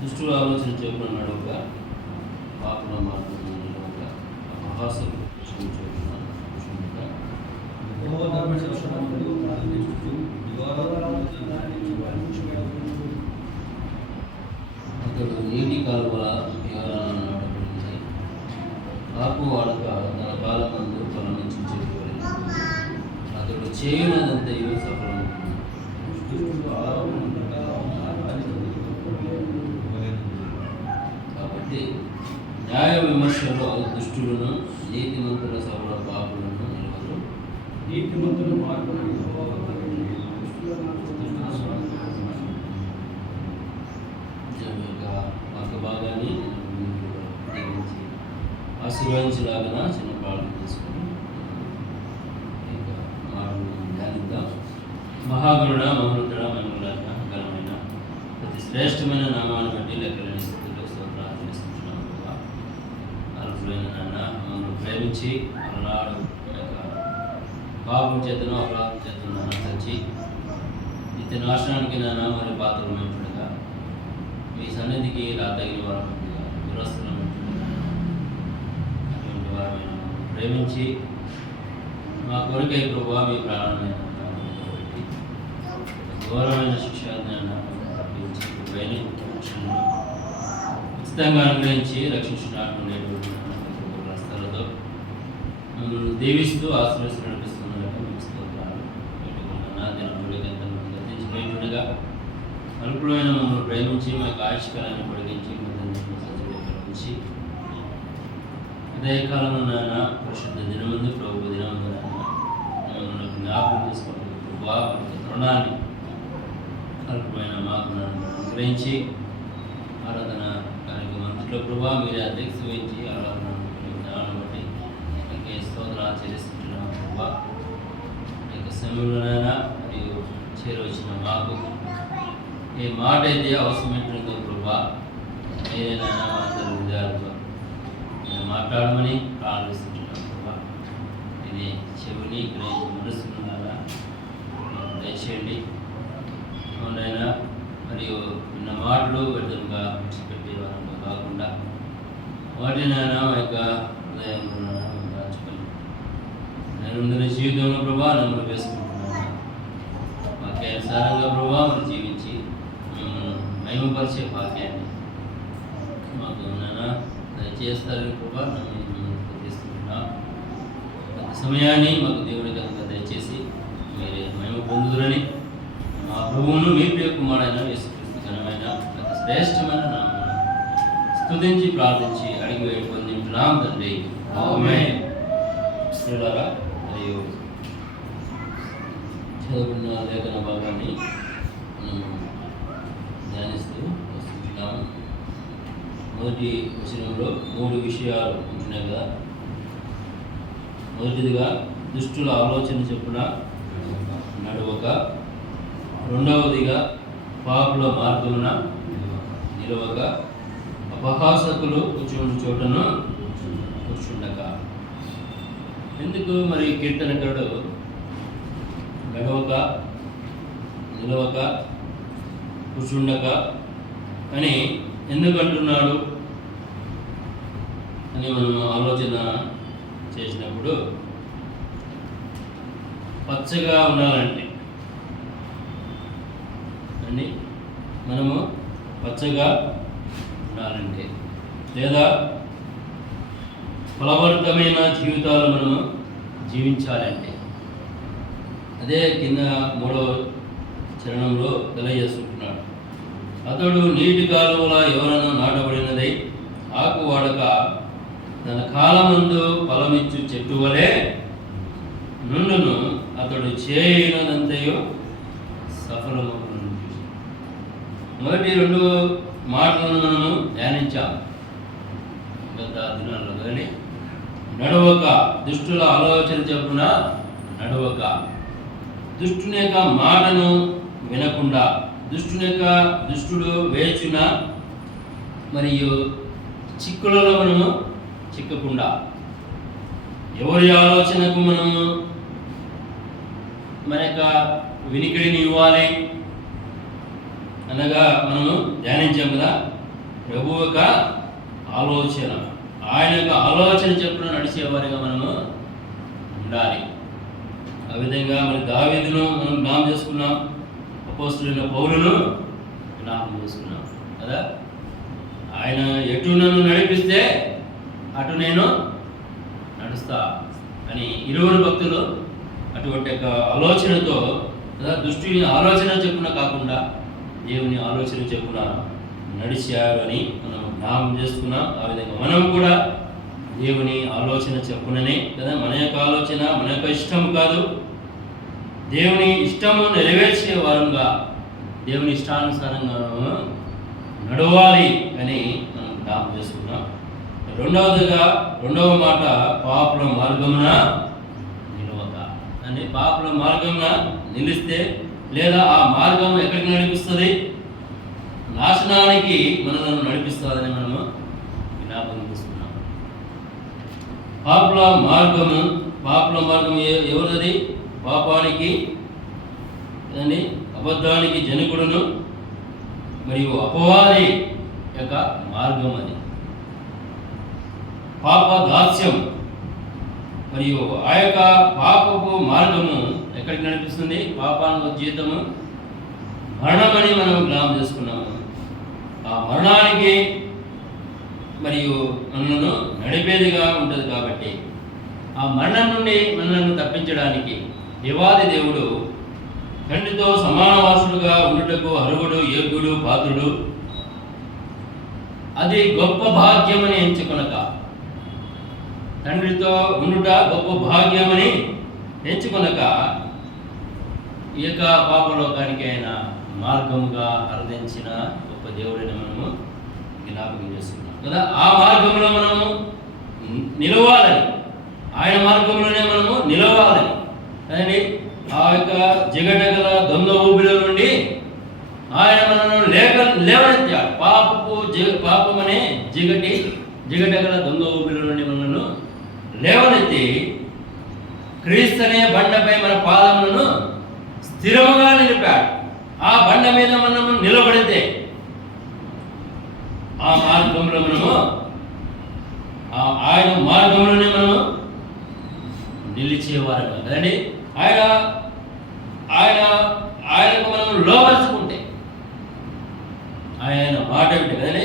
దుష్టుడు ఆలోచన చెప్పున నడవక పాపల మార్గంలో నిలవక అపహాసకు అతడు నీటి కాలువల వివరాలను నాటబడింది. ఆకు వాడక తన కాలమందు ఫలమించి చెప్పుకోలేదు. అతడు చేయునదంతయు సఫలమవుతుంది. కాబట్టి న్యాయ విమర్శలో దుష్టులను, నీతిమంతుల సభల పాపులను నిలవరు. నీతిమంతుల మార్పులను మాకు బాగానే దీవించి ఆశీర్వదించలాగా చిన్న ప్రార్థన చేసుకుని ఇంకా మాటలు ధ్యానిద్దాం. మహాగరుడ, మహోన్నతుడ, మహిమగల ఘనమైన ప్రతి శ్రేష్టమైన నామాన్ని బట్టి లెక్కలేని స్థితిలో స్తోత్రాలు చేస్తున్నాం. అర్హులైన నాన్న మమ్మల్ని ప్రేమించి అలనాడు పాపం చేతను అపరాధం చేతను నాన్న తెచ్చి నిత్య నాశనానికి నాన్న మరి పాత్రమైనట్టుగా మీ సన్నిధికి రాదగిన వారం దురస్తులమైనట్టుగా అటువంటి వారమైన ప్రేమించి మా కొరకై ప్రభావ మీ ప్రాణమైన పెట్టి ఘోరమైన శిక్ష ఉచితంగా అనుగ్రహించి రక్షించినటువంటి రస్తాలతో మమ్మల్ని దీవిస్తూ ఆశ్రయిస్తూ నడిపిస్తున్నట్టు మీకు స్తోత్రాలు పెట్టుకున్న గతించిపోయినట్టుగా అల్పుడైన మమ్మల్ని ప్రేమించి మాకు ఆయుష్కాలాన్ని పొడిగించి ఉంచి అదే కాలంలో నాయన పరిశుద్ధ దినమందు ప్రభు దినమందు నాయన జ్ఞాపకం చేసుకోవడం ప్రభావ తరుణాన్ని అల్పమైన మాకు అనుగ్రహించి ఆరాధన కార్యక్రమంలో ప్రభావ మీరే అధ్యక్ష వహించి ఆరాధన జ్ఞానం బట్టి మీకు స్తోత్రాలు చెల్లిస్తున్నాం ప్రభావ మీకు సమయంలోనైనా మరియు చేరవచ్చిన మాకు ఏ మాట అయితే అవసరమైనదో ప్రభావ మీరేనా అందరూ విధాలతో నేను మాట్లాడమని ప్రారంభిస్తున్నాం ప్రభావ ఇది చెవిని గ్రహించి మనసుకున్నారా దయచేయండి. అవునైనా మరియు విన్న మాటలు వ్యర్థంగా విడిచిపెట్టే వారంగా కాకుండా వాటినైనా మా యొక్క హృదయంలో దాచుకొని నేను జీవితంలో ప్రభావ నమ్మలు వేసుకుంటున్నాను. మాకే అనుసారంగా ప్రభావం జీవించి మేము మహిమపరిచే భాగ్యాన్ని మాకు నాన్న దయచేస్తారని ప్రభావ తీసుకుంటున్నాం. ప్రతి సమయాన్ని మాకు దేవుడి కనుక దయచేసి మీరే మహిమ పొందుదురని మా ప్రభువును మీ ప్రియ కుమారుడైన యేసుక్రీస్తు ఘనమైన అతి శ్రేష్టమైన నామమున స్తుతించి ప్రార్థించి అడిగి వేడి పొందింటున్నాం తండ్రి. ఆమేన్. ప్రియులారా, మరియు చదువుకున్న లేఖన భాగాన్ని మనం ధ్యానిస్తూ వస్తున్నాము. మొదటి వచనంలో 3 విషయాలు ఉంటున్నాయి కదా. మొదటిదిగా దుష్టుల ఆలోచన చొప్పున నడవక, రెండవదిగా పాపుల మార్గమున నిలవక, అపహాసకులు కూర్చుండు చోటను కూర్చుండక. ఎందుకు మరి కీర్తనకారుడు నడవక, నిలవక, కూర్చుండక అని ఎందుకు అంటున్నాడు అని మనం ఆలోచన చేసినప్పుడు, పచ్చగా ఉండాలంటే అండి మనము పచ్చగా ఉండాలంటే లేదా ఫలవంతమైన జీవితాలు మనము జీవించాలంటే అదే కింద 3వ చరణంలో తెలియజేస్తుంటున్నాడు. అతడు నీటి కాలువల ఎవరైనా నాటబడినదై ఆకు వాడక తన కాలమందు ఫలమిచ్చు చెట్టు వలె నుండును, అతడు చేయనదంతయు సఫలమవును. మొదటి 2 మాటలను మనము ధ్యానించాం గత దినాల్లో. కానీ నడవక, దుష్టుల ఆలోచన చొప్పున నడవక, దుష్టుని యొక్క మాటను వినకుండా, దుష్టుడు వేచిన మరియు చిక్కులలో మనము చిక్కకుండా, ఎవరి ఆలోచనకు మనము మన యొక్క వినికిడిని ఇవ్వాలి అనగా మనము ధ్యానించాం కదా. ప్రభు యొక్క ఆలోచన, ఆయన యొక్క ఆలోచన చెప్పున నడిచేవారిగా మనము ఉండాలి. ఆ విధంగా మరి దావీదును మనం జ్ఞాపకం చేసుకున్నాం, అపోస్తలుడైన పౌలును జ్ఞాపకం చేసుకున్నాం కదా. ఆయన ఎటు నన్ను నడిపిస్తే అటు నేను నడుస్తా అని ఇరువురు భక్తులు అటువంటి యొక్క ఆలోచనతో కదా, దుష్టుని ఆలోచన చెప్పున కాకుండా దేవుని ఆలోచన చెప్పున నడిచారు అని మనం జ్ఞాపకం చేసుకున్నాం. ఆ విధంగా మనం కూడా దేవుని ఆలోచన చెప్పుననే కదా, మన యొక్క ఆలోచన మన యొక్క ఇష్టం కాదు, దేవుని ఇష్టము నెరవేర్చే వారంగా దేవుని ఇష్టానుసారంగా నడవాలి అని మనం జ్ఞాపకం చేసుకున్నాం. రెండవ మాట పాపుల మార్గమున నిలవక అంటే పాపుల మార్గమున నిలిస్తే లేదా ఆ మార్గం ఎక్కడికి నడిపిస్తుంది, నాశనానికి మనల్ని నడిపిస్తుందని మనము జ్ఞాపకం చేసుకున్నాం. పాపుల మార్గం ఎవరిది? పాపానికి అబద్ధానికి జనకుడును మరియు అపవాది యొక్క మార్గం అది. పాప దాస్యం మరియు ఆ యొక్క పాపపు మార్గము ఎక్కడికి నడిపిస్తుంది? పాపానికి జీతము మరణమని మనం జ్ఞాపకం చేసుకున్నాము. ఆ మరణానికి మరియు మనను నడిపేదిగా ఉంటుంది కాబట్టి ఆ మరణం నుండి మనల్ని తప్పించడానికి దేవాది దేవుడు తండ్రితో సమానవాసుడుగా ఉండుటకు అర్హుడు, యోగ్యుడు, పాత్రుడు, అది గొప్ప భాగ్యమని ఎంచుకొనక, తండ్రితో ఉండుట గొప్ప భాగ్యమని ఎంచుకొనక ఈ యొక్క పాపలోకానికి ఆయన మార్గముగా అర్థించిన గొప్ప దేవుడిని మనము జ్ఞాపకం చేస్తున్నాం కదా. ఆ మార్గంలో మనము నిలవాలని, ఆయన మార్గంలోనే మనము నిలవాలని అని ఆ యొక్క జిగటగల దొంగ ఊబిలో నుండి ఆయన మనను లేవనెత్తాడు. పాపమనే జిగటగల దొంగ ఊబిలో నుండి మనను లేవనెత్తి క్రీస్తనే బండపై మన పాదములను స్థిరముగా నిలిపాడు. ఆ బండ మీద మనము నిలబడితే ఆ మార్గంలో మనము ఆయన మార్గంలోనే మనము నిలిచేవారు కదండి. ఆయనకు మనం లోపరుచుకుంటే ఆయన మాట ఏమిటి కదండి,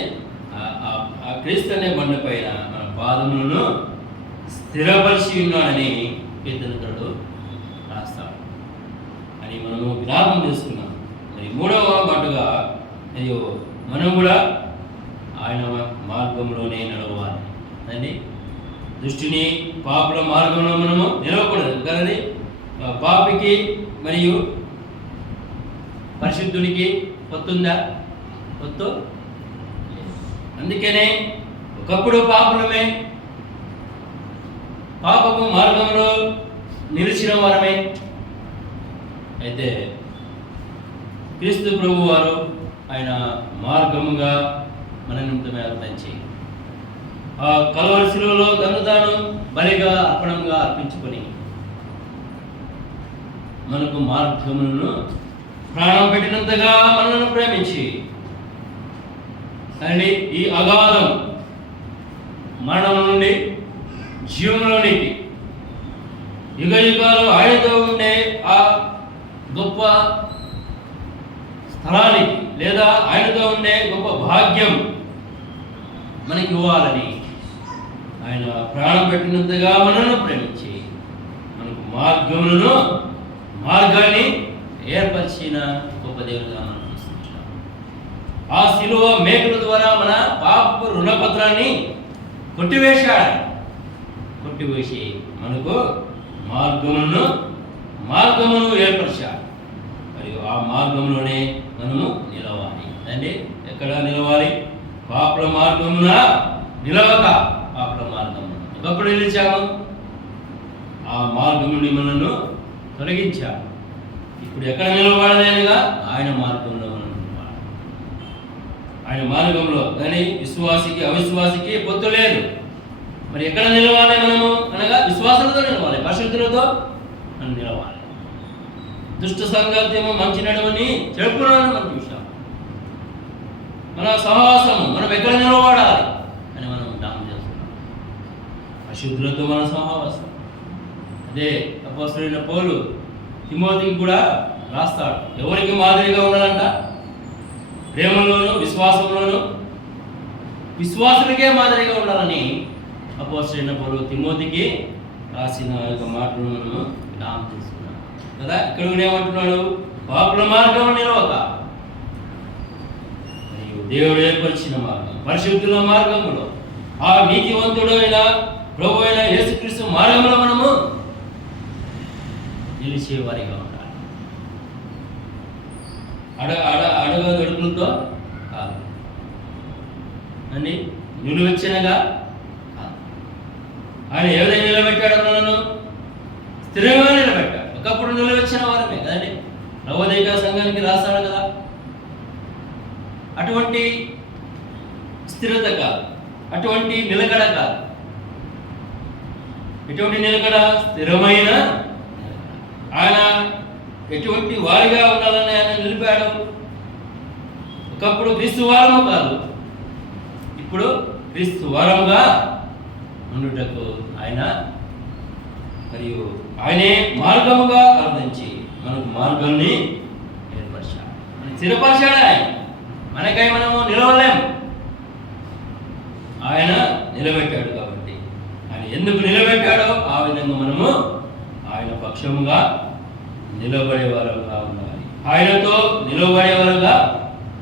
ఆ క్రీస్తు అనే బండ పైన మన పాదములను స్థిరపరిచి ఉన్నాడని కీర్తనకారుడు రాస్తాడు అని మనము జ్ఞాపకం చేసుకున్నాం. మరి మూడవ మాటగా అయ్యో మనం కూడా ఆయన మార్గంలోనే నడవాలి అండి. దృష్టిని పాపుల మార్గంలో మనము నిలవకూడదు కదండి. పాపికి మరియు పరిశుద్ధునికి పొత్తుందా? పొత్తు. అందుకనే ఒకప్పుడు పాపులమే, పాపపు మార్గంలో నిలిచిన వారమే. అయితే క్రీస్తు ప్రభు వారు ఆయన మార్గముగా మన నిమిత్తమే అర్థించి ఆ కల్వరి శిలువలో తను తాను బలిగా అర్పణంగా అర్పించుకొని మనకు మార్గములను ప్రాణం పెట్టినంతగా మనల్ని ప్రేమించి అండి ఈ అగాధం మరణం నుండి జీవంలోనికి యుగ యుగాలు ఆయనతో ఉండే ఆ గొప్ప స్థలానికి లేదా ఆయనతో ఉండే గొప్ప భాగ్యం మనకి ఇవ్వాలని ఆయన ప్రాణం పెట్టినంతగా మనల్ని ప్రేమించి మనకు మార్గాన్ని ఏర్పరిచిన గొప్ప దేవుడిగా మనం చూస్తున్నాం. ఆ శిలువ మేకుల ద్వారా మన పాపపు రుణపత్రాన్ని కొట్టివేసి మనకు మార్గమును ఏర్పరిచాడు. మరియు ఆ మార్గంలోనే మనము నిలవాలి. అంటే ఎక్కడ నిలవాలి? పాపుల మార్గమున నిలవక పాపుల మార్గమున ఎప్పుడు నిలిచాము? ఆ మార్గం నుండి మనను తొలగించాము. ఇప్పుడు ఎక్కడ నిలబడలేదుగా? ఆయన మార్గంలో మనం నిలవాలి. ఆయన మార్గంలో. కానీ విశ్వాసికి అవిశ్వాసికి పొత్తు లేదు. మరి ఎక్కడ నిలవాలి మనము? అనగా విశ్వాసులతో నిలవాలి, పరిశుద్ధులతో మనం నిలవాలి. దుష్ట సంగత్యము మంచి నడవని చెప్పున్నాను మనం చూసాం. మన సహవాసము మనం ఎక్కడ నిలబడాలి అని మనం జ్ఞాపకం చేస్తున్నాం. పరిశుద్ధులతో మన సహవాసం. అదే అపోస్తలుడైన పౌలు తిమోతికి కూడా రాస్తాడు. ఎవరికి మాదిరిగా ఉండాలంట? ప్రేమలోను విశ్వాసంలోను విశ్వాసులకే మాదిరిగా ఉండాలని అపోస్తలుడైన పౌలు తిమోతికి రాసిన యొక్క మాటను మనము జ్ఞాపకం చేసుకున్నాం కదా. ఇక్కడ కూడా ఏమంటున్నాడు? పాపుల మార్గం నిలవక మరియు దేవుడు ఏర్పరిచిన మార్గం, పరిశుద్ధుల మార్గంలో, ఆ నీతివంతుడైన ప్రభు అయిన యేసుక్రీస్తు మార్గంలో మనము నిలిచేవారిగా ఉండాలి. అడుగులతో కాదు అని నిలువెచ్చనగా కాదు. ఆయన ఏ విధంగా నిలబెట్టాడు? మనను స్థిరంగా నిలబెట్టాడు. ఒకప్పుడు నిలవెచ్చిన వారమే కదండి. నవోదయ సంఘానికి రాస్తాడు కదా. అటువంటి స్థిరత కాదు, అటువంటి నిలకడ కాదు. ఎటువంటి నిలకడ? స్థిరమైన. ఆయన ఎటువంటి వారిగా ఉండాలని ఆయన నిలిపాడు. ఒకప్పుడు క్రీస్తు వారము కాదు, ఇప్పుడు క్రీస్తు వారముగా ఉండుటకు ఆయన మరియు ఆయనే మార్గముగా అర్థించి మనకు మార్గాన్ని ఏర్పరిచాడు, స్థిరపరిచాడు. ఆయన మనకై మనము నిలవలేం, ఆయన నిలబెట్టాడు. కాబట్టి ఆయన ఎందుకు నిలబెట్టాడో ఆ విధంగా మనము ఆయన పక్షముగా నిలబడేవారుగా ఉండాలి. ఆయనతో నిలబడేవారుగా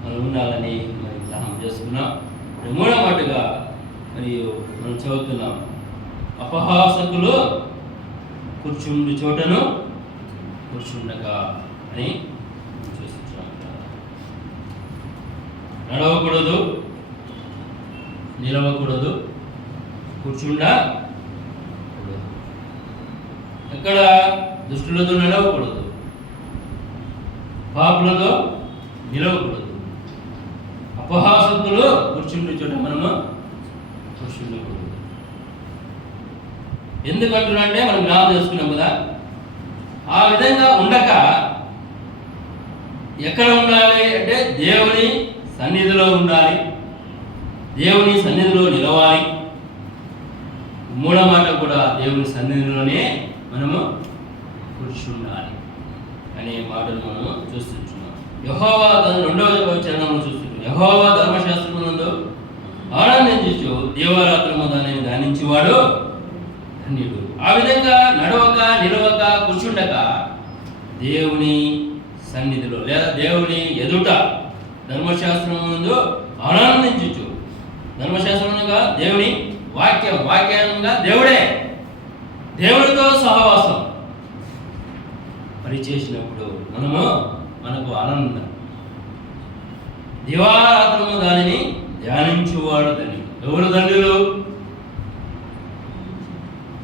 మనం ఉండాలని మరి ధ్యానం చేసుకున్నాం. మూడో మాటగా మరియు మనం చదువుతున్నాం, అపహాసకులు కూర్చుండు చోటను కూర్చుండక అని చూస్తున్నాం. నడవకూడదు, నిలవకూడదు, కూర్చుండకూడదు. ఎక్కడ? దుష్టులతో నడవకూడదు, పాపులతో నిలవకూడదు. అపహాసకులు కూర్చుండే చోట మనము కూర్చుండకూడదు. ఎందుకంటున్నా అంటే మనం జ్ఞాపకం చేసుకున్నాం కదా. ఆ విధంగా ఉండక ఎక్కడ ఉండాలి అంటే దేవుని సన్నిధిలో ఉండాలి, దేవుని సన్నిధిలో నిలవాలి. మూడో మాట కూడా దేవుని సన్నిధిలోనే మనము కూర్చుండాలి అనే మాటను మనము చూస్తున్నాం. యెహోవా రెండవ చరణంలో చూస్తున్నాం. యెహోవా ధర్మశాస్త్రమునందు ఆనందించు దేవారాత్రము దానిని ధ్యానించేవాడు ధన్యుడు. ఆ విధంగా నడవక నిలవక కూర్చుండక దేవుని సన్నిధిలో లేదా దేవుని ఎదుట ధర్మశాస్త్రమునందు ఆనందించు. ధర్మశాస్త్రముగా దేవుని వాక్యంగా దేవుడే, దేవుడితో సహవాసం పరిచేసినప్పుడు మనకు ఆనందం. దివారాత్రము దానిని ధ్యానించువాడు ధన్యుడు. ఎవరు ధన్యులు?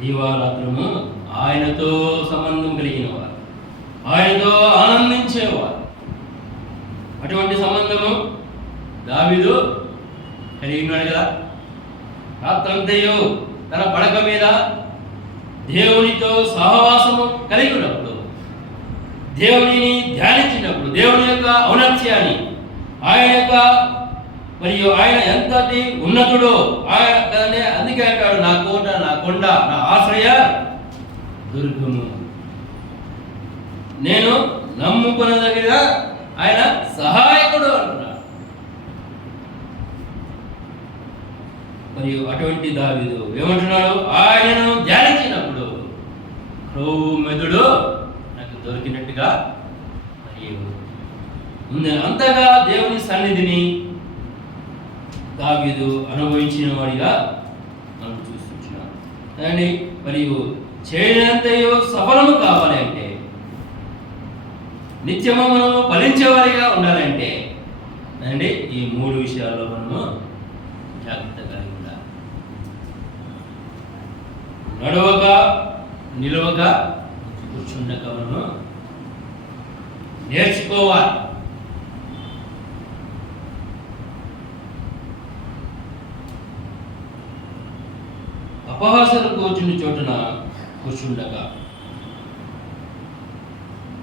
దివారాత్రము ఆయనతో సంబంధం కలిగిన వారు, ఆయనతో ఆనందించేవారు. అటువంటి సంబంధము దావీదు కలిగి ఉన్నాడు కదా. రాత్రంతయు తన పడక మీద దేవునితో సహవాసము కలిగి ఉన్నప్పుడు, దేవునిని ధ్యానించినప్పుడు, దేవుని యొక్క ఔన్నత్యాన్ని, ఆయన యొక్క మరియు ఆయన ఎంతటి ఉన్నతుడో ఆయన కదనే. అందుకే అంటాడు, నా కోట, నా కొండ, నా ఆశ్రయ దుర్గము, నేను నమ్ముకున్న దగ్గర ఆయన సహాయకుడు అంటున్నాడు. మరియు అటువంటి దావీదు ఏమంటున్నాడు? ఆయనను ధ్యానించినప్పుడు మెదుడు నాకు దొరికినట్టుగా మరియు ఉంది. అంతగా దేవుని సన్నిధిని దావీదు అనుభవించిన వాడిగా మనం చూస్తున్నాం. కానీ మరియు చేయనంతయో సఫలము కావాలి అంటే నిత్యము మనము ఫలించేవారిగా ఉండాలంటే అండి ఈ 3 విషయాల్లో మనము జాగ్రత్త కలిగి ఉండాలి. నడవక, నిలవక, కూర్చుండక మనము నేర్చుకోవాలి. అపహాసలు కూర్చుని చోటున కూర్చుండక.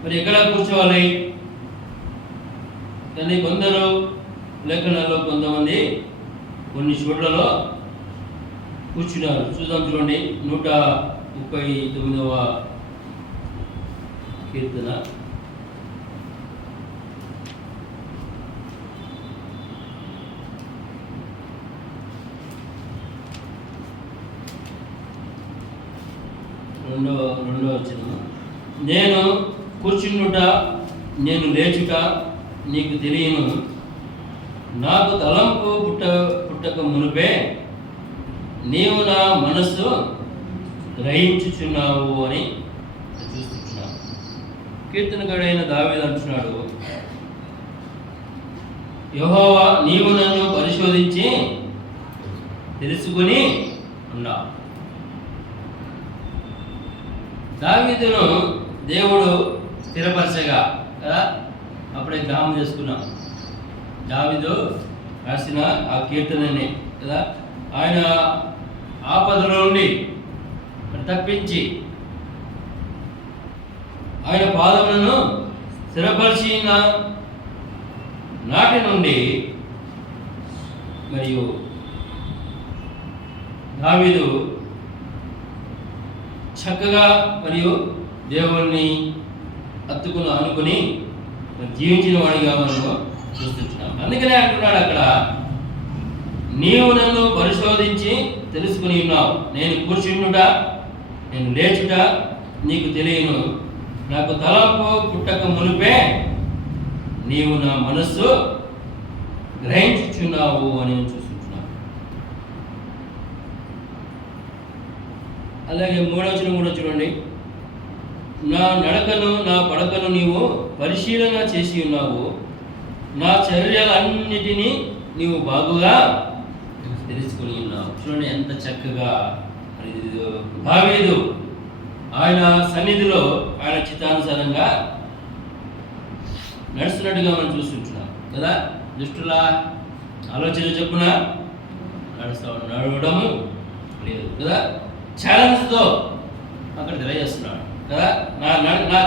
మరి ఎక్కడ కూర్చోవాలి? కానీ కొందరు లేఖనాల్లో కొంతమంది కొన్ని చోట్లలో కూర్చున్నారు. చూడండి 139వ కీర్తన 2వ వచనం. నేను కూర్చుండుట, నేను లేచుట నీకు తెలియను, నాకు తలంపు పుట్టక మునిపే నీవు నా మనస్సు గ్రహించుచున్నావు అని చూస్తున్నావు. కీర్తనకారుడైన దావీదు అంటున్నాడు, యెహోవా నీవు నన్ను పరిశోధించి తెలుసుకుని ఉన్నావు. దావీదును దేవుడు స్థిరపరచగా కదా, అప్పుడే జ్ఞాపకం చేసుకున్నాం. దావీదు రాసిన ఆ కీర్తనని కదా, ఆయన ఆపదలో నుండి తప్పించి ఆయన పాదములను స్థిరపరిచిన నాటి నుండి మరియు దావీదు చక్కగా మరియు దేవుణ్ణి ఆనుకుని జీవించిన వాడిగా మనము చూస్తున్నాం. అందుకనే అంటున్నాడు అక్కడ, నీవు నన్ను పరిశోధించి తెలుసుకుని ఉన్నావు, నేను కూర్చుండుట, నేను లేచుట నీకు తెలియను, నాకు తలంపు పుట్టక మునిపే నీవు నా మనస్సు గ్రహించుచున్నావు అని చూస్తున్నావు. అలాగే 3వ వచనం కూడా చూడండి, నా నడకను నా పడకను నీవు పరిశీలన చేసి ఉన్నావు, నా చర్యలన్నిటినీ నీవు బాగుగా తెలుసుకుని ఉన్నావు. చూడండి ఎంత చక్కగా దావీదు ఆయన సన్నిధిలో ఆయన చిత్తానుసారంగా నడుస్తున్నట్టుగా మనం చూస్తుంటున్నాం కదా. దుష్టుల ఆలోచన చొప్పున నడవడము లేదు కదా, ఛాలెంజ్తో అక్కడ తెలియజేస్తున్నాడు కదా. నా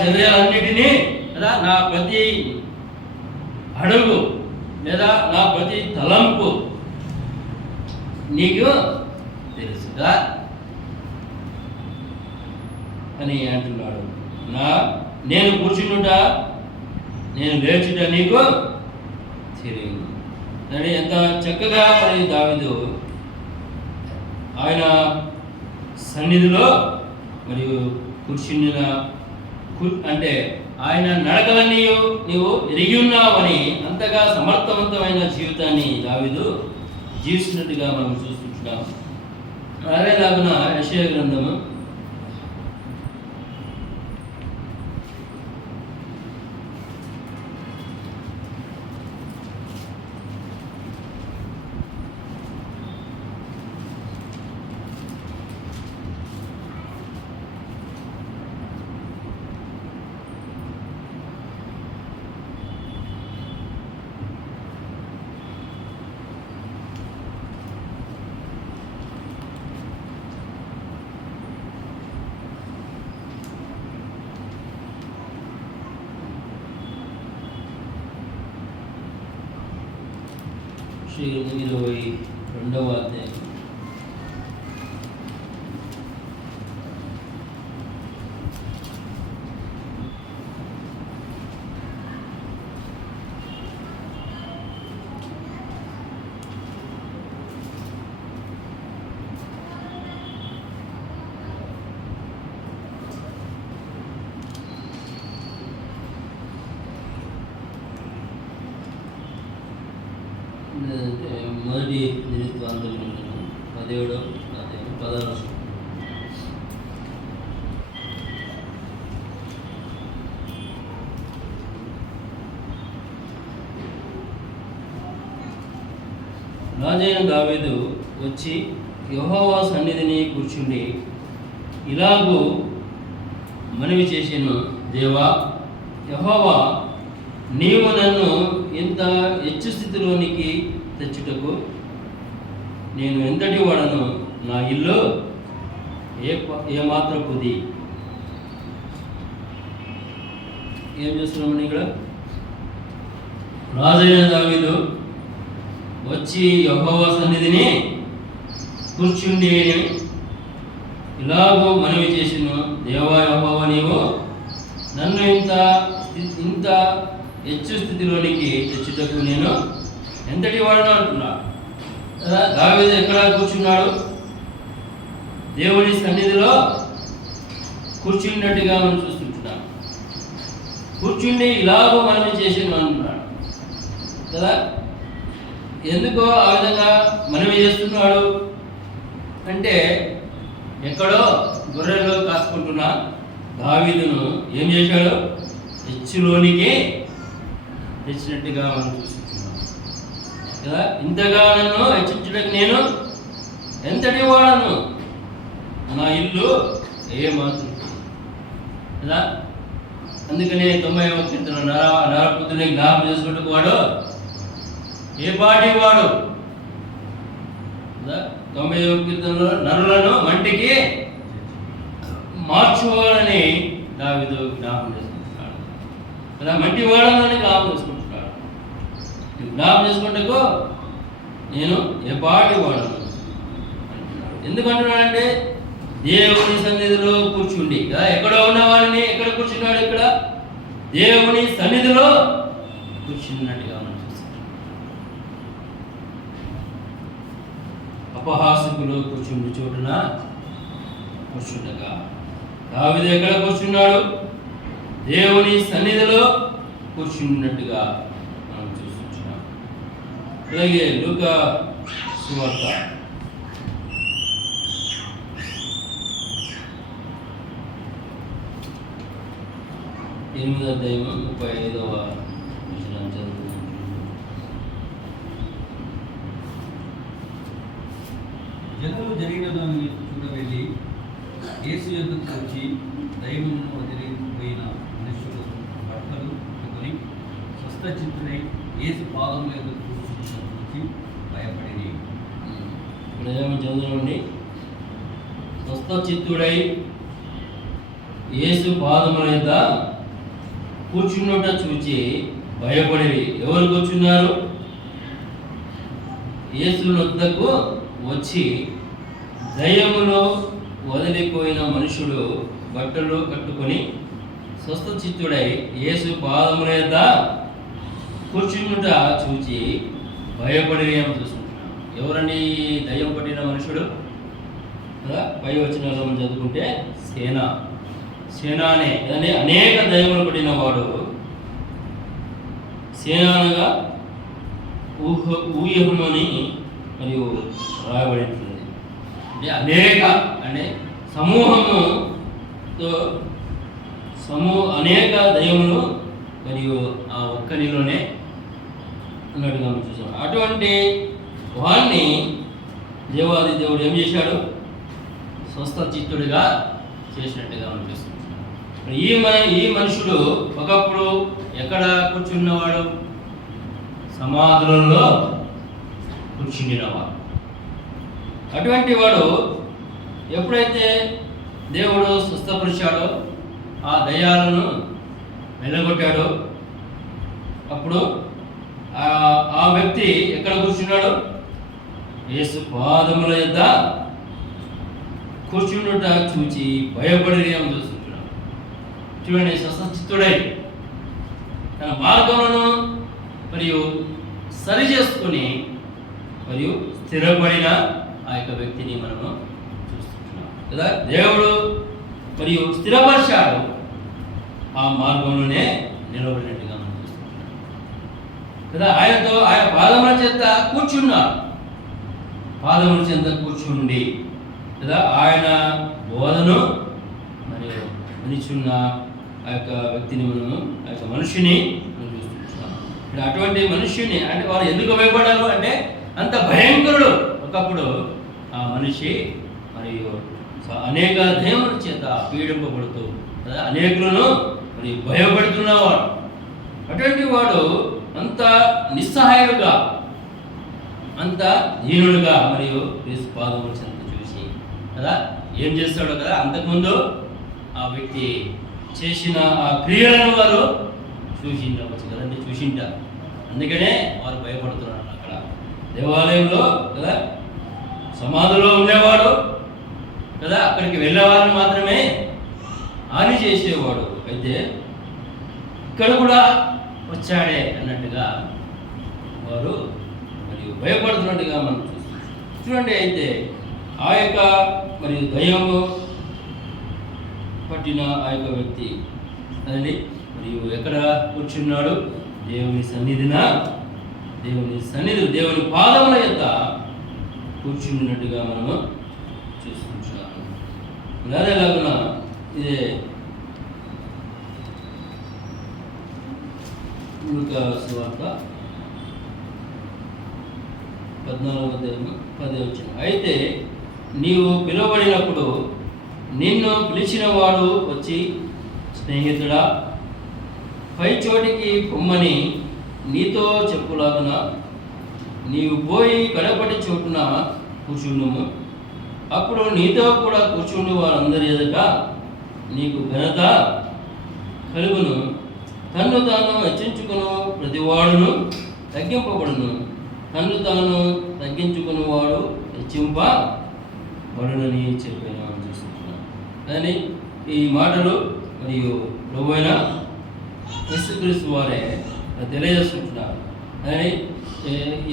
చర్యలన్నిటినీ కదా, నా ప్రతి అడుగు లేదా నా ప్రతి తలంపు నీకు తెలుసు కదా అని అంటున్నాడు. నేను కూర్చుండుట, నేను లేచుట నీకు తెలియదు అని ఎంత చక్కగా మరి దావీదు ఆయన సన్నిధిలో మరియు కూర్చున్న అంటే ఆయన నడకలన్నీ నీవు ఎరిగి ఉన్నావని అంతగా సమర్థవంతమైన జీవితాన్ని దావీదు జీవిస్తున్నట్టుగా మనం చూస్తుంటున్నాం. అదేలాగున యెషయా గ్రంథము 22వ అధ్యాయం. మొదటి దినవృత్తాంతములు 17వ అధ్యాయం 16వ వచనం. రాజైన దావీదు వచ్చి యెహోవా సన్నిధిని కూర్చుండి ఇలాగూ మనవి చేసెను, దేవా యెహోవా, నీవు నన్ను ఇంత హెచ్చు స్థితిలోనికి తెచ్చుటకు నేను ఎంతటి వాడను, నా ఇల్లు ఏమాత్రపుది. ఏం చేస్తున్నామని ఇక్కడ రాజైన దావీదు వచ్చి యెహోవా సన్నిధిని కూర్చుండి ఇలాగూ మనవి చేసిను, దేవా యెహోవా, నీవు నన్ను ఇంత హెచ్చు స్థితిలోనికి తెచ్చుటకు నేను ఎంతటి వాడను అంటున్నా. దావీదు ఎక్కడ కూర్చున్నాడు? దేవుని సన్నిధిలో కూర్చున్నట్టుగా మనం చూస్తుంటున్నాం. కూర్చుండి ఇలాగో మనవి చేసి అంటున్నాడు కదా. ఎందుకో ఆ విధంగా మనవి చేస్తున్నాడు అంటే, ఎక్కడో గొర్రెలు కాసుకుంటున్న దావీదును ఏం చేశాడు? హెచ్చులోనికి తెచ్చినట్టుగా మనం చూస్తున్నాం కదా. ఇంతగా నన్ను హెచ్చించడానికి నేను ఎంతటి వాడను, నా ఇల్లు ఏమాత్రం కదా. అందుకనే 90వ కీర్తన నరపుత్రుని జ్ఞాపకం చేసుకుంటూ వాడు ఏ పాటి వాడు 90వ కీర్తనలో నరులను మంటికి మార్చుకోవాలని దావీదు జ్ఞాపకం చేసుకుంటున్నాడు కదా. మంటి వాడని జ్ఞాపకం చేసుకుంటున్నాడు. జ్ఞాపకం చేసుకుంటూ నేను ఏ పాటి వాడను అంటున్నాడు. ఎందుకంటున్నాడంటే దేవుని సన్నిధిలో కూర్చుండి కదా. ఎక్కడో ఉన్న వాడిని ఎక్కడ కూర్చున్నాడు? ఇక్కడ దేవుని సన్నిధిలో కూర్చున్నట్టుగా మనం చూస్తాం. అపహాసకులు కూర్చుండి చోటున కూర్చుండగా దావీదు ఎక్కడ కూర్చున్నాడు? దేవుని సన్నిధిలో కూర్చున్నట్టుగా మనం చూస్తున్నాం. అలాగే లూకా సువార్త 8వ అధ్యాయం 35వ వచనం చదువుతున్నాం. జనులు జరిగిన దాన్ని చూడవెళ్ళి యేసు యొద్దకు వచ్చి దైవమును వదిలిపోయిన మనుషులు బట్టలు కట్టుకొని స్వస్థచిత్తుడై యేసు పాదముల యొద్ద కూర్చుని భయపడి. ఇప్పుడు ఏమని చదువునండి? స్వస్థచిత్తుడై యేసు పాదముల యొద్ద కూర్చున్నట చూచి భయపడి. ఎవరు కూర్చున్నారు? యేసు వద్దకు వచ్చి దయ్యములో వదిలిపోయిన మనుషుడు బట్టలు కట్టుకొని స్వస్థచిత్తుడై యేసు పాదముల యొద్ద కూర్చున్నట చూచి భయపడి అని చూసుకుంటున్నాం. ఎవరండి దయ్యం పట్టిన మనుషుడు కదా? పై వచనాల్లో మనం చదువుకుంటే సేనానే కదండి. అనేక దయ్యములు పడిన వాడు సేనానుగా ఊహమని మరియు రాయబడింది. అంటే అనేక అంటే సమూహముతో అనేక దయ్యములు మరియు ఆ ఒక్కనిలోనే ఉన్నట్టుగా మనం చూసాం. అటువంటి వాడిని దేవాది దేవుడు ఏం చేశాడు? స్వస్థచిత్తుడిగా చేసినట్టుగా మనం చూస్తున్నాం. ఈ మనుషుడు ఒకప్పుడు ఎక్కడ కూర్చున్నవాడు? సమాధులలో కూర్చుండినవాడు. అటువంటి వాడు ఎప్పుడైతే దేవుడు స్వస్థపరిచాడో, ఆ దయ్యాలను వెళ్ళగొట్టాడో, అప్పుడు ఆ వ్యక్తి ఎక్కడ కూర్చున్నాడు? యేసు పాదముల యొద్ద కూర్చుండుట చూచి భయపడి అని చూస్తున్నాడు. చూడండి, స్వస్థచిత్తుడై తన మార్గములను మరియు సరి చేసుకుని మరియు స్థిరపడిన ఆ యొక్క వ్యక్తిని మనము చూస్తున్నాం కదా. దేవుడు మరియు స్థిరపరిచాడు, ఆ మార్గంలోనే నిలబడినట్టుగా మనం చూస్తున్నాం కదా. ఆయన పాదముల చెంత కూర్చున్నాడు. పాదముల చెంత కూర్చుండి కదా ఆయన బోధను మరియు నిలుచున్న ఆ యొక్క వ్యక్తిని మనము, ఆ యొక్క మనిషిని మనం చూస్తున్నాం. అటువంటి మనుష్యుని అంటే వారు ఎందుకు భయపడారు అంటే అంత భయంకరుడు ఒకప్పుడు ఆ మనిషి. మరియు అనేక దయ్యముల చేత పీడింపబడుతూ కదా అనేకులను మరి భయపడుతున్నవాడు. అటువంటి వాడు అంత నిస్సహాయుడుగా, అంత దీనుడుగా మరియు యేసు పాదముల చెంత చూసి కదా ఏం చేస్తాడో కదా, అంతకుముందు ఆ వ్యక్తి చేసిన ఆ క్రియలను వారు చూసిండవచ్చు కదండి, చూసింటారు. అందుకనే వారు భయపడుతున్నారు. అక్కడ దేవాలయంలో కదా సమాధిలో ఉండేవాడు కదా, అక్కడికి వెళ్ళేవారిని మాత్రమే హాని చేసేవాడు. అయితే ఇక్కడ కూడా వచ్చాడే అన్నట్టుగా వారు మరియు భయపడుతున్నట్టుగా మనం చూస్తాం. చూడండి, అయితే ఆ యొక్క మరియు దయ్యము పట్టిన ఆ యొక్క వ్యక్తి అదండి మరియు ఎక్కడ కూర్చున్నాడు? దేవుని సన్నిధి దేవుని పాదముల యొక్క కూర్చున్నట్టుగా మనము చూసుకుంటున్నాము. అదేలాగున ఇదే లూకా సువార్త 14:10. అయితే నీవు పిలువబడినప్పుడు నిన్ను పిలిచిన వాడు వచ్చి, స్నేహితుడా, పై చోటికి పొమ్మని నీతో చెప్పులాగున నీవు పోయి కడపటి చోటున కూర్చుండుము. అప్పుడు నీతో కూడా కూర్చుండు వారందరి ఎదుట నీకు ఘనత కలుగును. తన్ను తాను హెచ్చించుకును ప్రతివాడును తగ్గింపబడును, తన్ను తాను తగ్గించుకున్నవాడు హెచ్చింపబడునని చెప్పాను అని చూస్తున్నాను. కానీ ఈ మాటలు మరియు ప్రభువైన యేసుక్రీస్తు వారే తెలియజేస్తుంటున్నారు. అని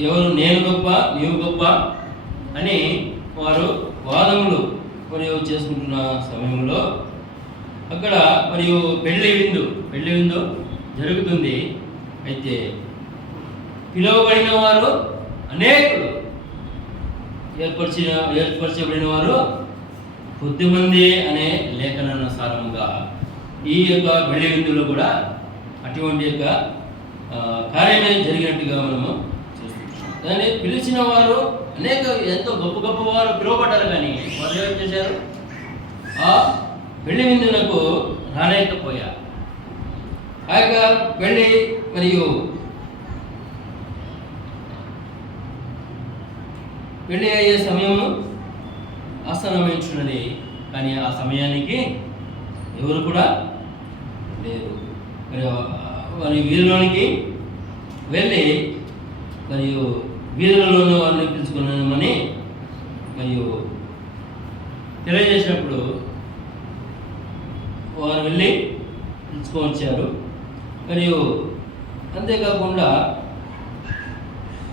ఎవరు నేను గొప్ప నీవు గొప్ప అని వారు వాదములు మరియు చేసుకుంటున్న సమయంలో అక్కడ మరియు పెళ్లి విందు జరుగుతుంది. అయితే పిలువబడిన వారు అనేకులు, ఏర్పరచబడిన వారు కొద్దిమంది అనే లేఖనానుసారముగా ఈ యొక్క పెళ్లి విందులో కూడా అటువంటి యొక్క కార్యమే జరిగినట్టుగా మనము చూస్తున్నాం. కానీ పిలిచిన వారు ఎంతో గొప్ప వారు పిలువబడ్డారు, కానీ వారు ఏం చేశారు? ఆ పెళ్లి విందులకు రాలేకపోయారు. ఆ యొక్క పెళ్లి మరియు పెళ్లి అయ్యే సమయము ఆసన్నమైంచున్నది, కానీ ఆ సమయానికి ఎవరు కూడా లేరు. మరి వీధిలోనికి వెళ్ళి మరియు వీధులలోనూ వారిని పిలుచుకున్నామని మరియు తెలియజేసినప్పుడు వారు వెళ్ళి పిలుచుకొచ్చారు. మరియు అంతేకాకుండా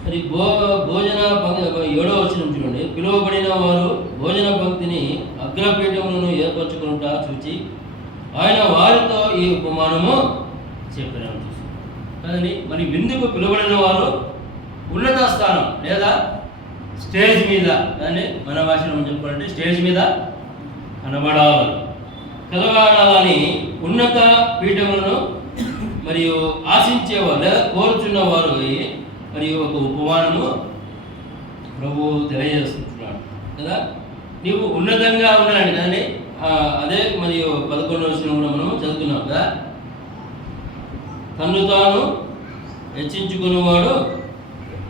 మరి భోజన పంక్తి 7వ వచనం చూడండి. పిలువబడిన వారు భోజన పంక్తిని అగ్రపీఠములను ఏర్పరచుకుంటా చూచి ఆయన వారితో ఈ ఉపమానము చెప్పినాను. కదండి, మరి విందుకు పిలువబడిన వారు ఉన్నత స్థానం లేదా స్టేజ్ మీద, కానీ మన భాషలో చెప్పాలంటే స్టేజ్ మీద కనబడాలని ఉన్నత పీఠములను మరియు ఆశించేవారు లేదా కోరుచున్నవారు మరియు ఒక ఉపమానము ప్రభువు తెలియజేస్తున్నాడు కదా. నీవు ఉన్నతంగా ఉండాలండి కదండి. అదే మరియు 11వ వచనం కూడా మనం చదువుకున్నాం కదా. తన్ను తాను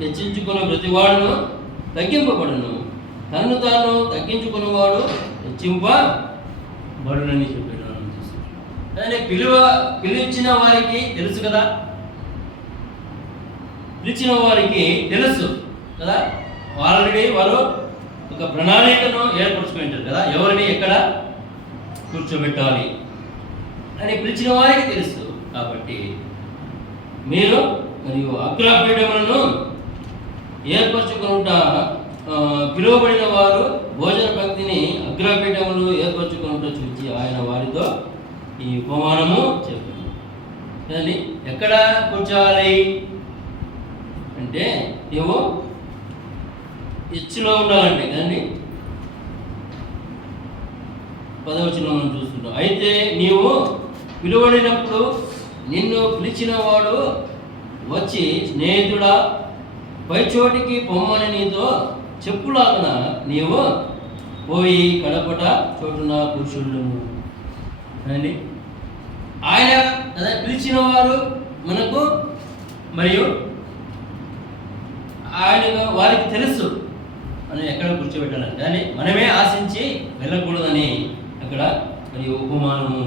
హెచ్చించుకున్న ప్రతివాడును తగ్గింపబడును, తన్ను తాను తగ్గించుకున్నవాడు హెచ్చింపబడునని చెప్పాడు. కానీ పిలిచిన వారికి తెలుసు కదా, పిలిచిన వారికి తెలుసు కదా. ఆల్రెడీ వారు ఒక ప్రణాళికను ఏర్పరచుకుంటారు కదా, ఎవరిని ఎక్కడ కూర్చోబెట్టాలి అని పిలిచిన వారికి తెలుసు. కాబట్టి మీరు మరియు అగ్రపీఠములను ఏర్పరచుకుంటా పిలువబడిన వారు భోజన పంక్తిని అగ్రపీఠములు ఏర్పరచుకుంటూ చూచి ఆయన వారితో ఈ ఉపమానము చెప్పారు. కదండి, ఎక్కడ కూర్చోవాలి అంటే నువ్వు హెచ్చులో ఉండాలంటే కదండి. 10వ వచనం మనం చూస్తుంటాం. అయితే నీవు పిలువడినప్పుడు నిన్ను పిలిచిన వాడు వచ్చి, స్నేహితుడా, పై చోటికి పొమ్మని నీతో చెప్పులాగున నీవు పోయి కడపట చోటున కూర్చుండుము అండి. ఆయన అదే పిలిచిన వారు మనకు మరియు ఆయన వారికి తెలుసు అని ఎక్కడ కూర్చోబెట్టాలని, కానీ మనమే ఆశించి వెళ్ళకూడదని అక్కడ మరి ఉపమానము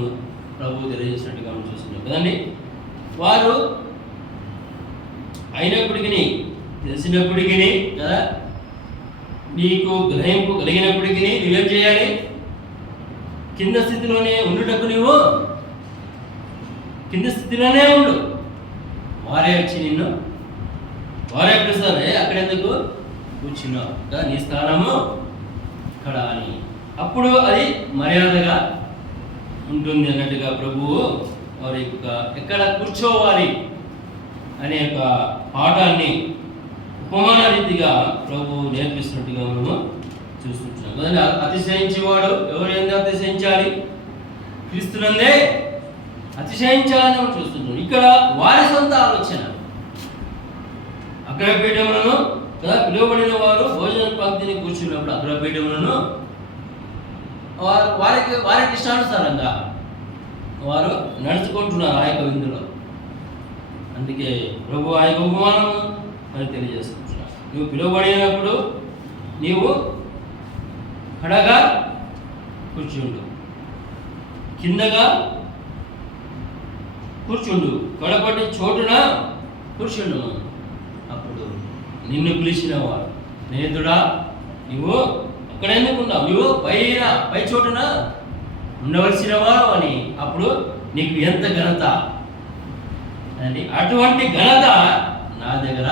ప్రభు తెలియజేసినట్టుగా మనం చూస్తున్నాం కదండి. వారు అయినప్పటికీ తెలిసినప్పటికీ కదా, నీకు గ్రహింపు కలిగినప్పటికీ నువ్వేం చేయాలి? కింద స్థితిలోనే ఉండుటకు నువ్వు కింద స్థితిలోనే ఉండు. వారే వచ్చి నిన్ను వారే పిలుస్తారు, అక్కడ ఎందుకు కూర్చున్నావు కదా, నీ స్థానము ఇక్కడ అని. అప్పుడు అది మర్యాదగా ఉంటుంది అన్నట్టుగా ప్రభువు వారి యొక్క ఎక్కడ కూర్చోవాలి అనే యొక్క పాఠాన్ని ఉపమాన రీతిగా ప్రభు నేర్పిస్తున్నట్టుగా మనము చూస్తుంటున్నాం కదండి. అతిశయించేవాడు ఎవరు ఎందుకు అతిశయించాలి? క్రీస్తునందే అతిశయించాలని మనం చూస్తున్నాం. ఇక్కడ వారి సొంత ఆలోచన అగ్రపీఠములను కదా, పిలువబడిన వారు భోజన పంక్తిని కూర్చున్నప్పుడు అగ్రపీఠములను వారికి ఇష్టానుసారంగా వారు నడుచుకుంటున్నారు ఆ యొక్క విందులో. అందుకే ప్రభు ఆ యొక్క ఉపమానం అని తెలియజేస్తున్నాడు. నువ్వు పిలువబడినప్పుడు నీవు కడగా కూర్చుండు, కిందగా కూర్చుండు, కడపటి చోటున కూర్చుండు. అప్పుడు నిన్ను పిలిచిన వాడు, స్నేహితుడా నువ్వు అక్కడ ఎందుకున్నావు? నువ్వు పై చోటున ఉండవలసిన వాడు అని. అప్పుడు నీకు ఎంత ఘనత అండి, అటువంటి ఘనత నా దగ్గర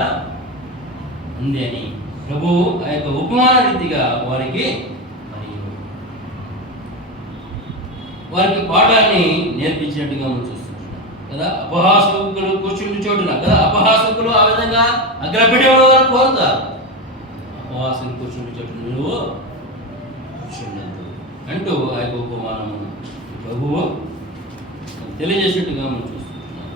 ఉంది అని ప్రభువు ఆ యొక్క ఉపమాన రీతిగా వారికి పాఠాన్ని నేర్పించినట్టుగా మనం చూస్తున్నాం కదా. అపహాసకులు కూర్చుండి చోటున కదా, అపహాసకులు ఆ విధంగా అగ్రపీఠంలో వారు కోరుతారు. అపహాసకులు కూర్చుండి చోటున నువ్వు కూర్చుండద్దు అంటూ ఆ యొక్క ఉపమానము ప్రభువు తెలియజేసినట్టుగా మనం చూస్తున్నాం.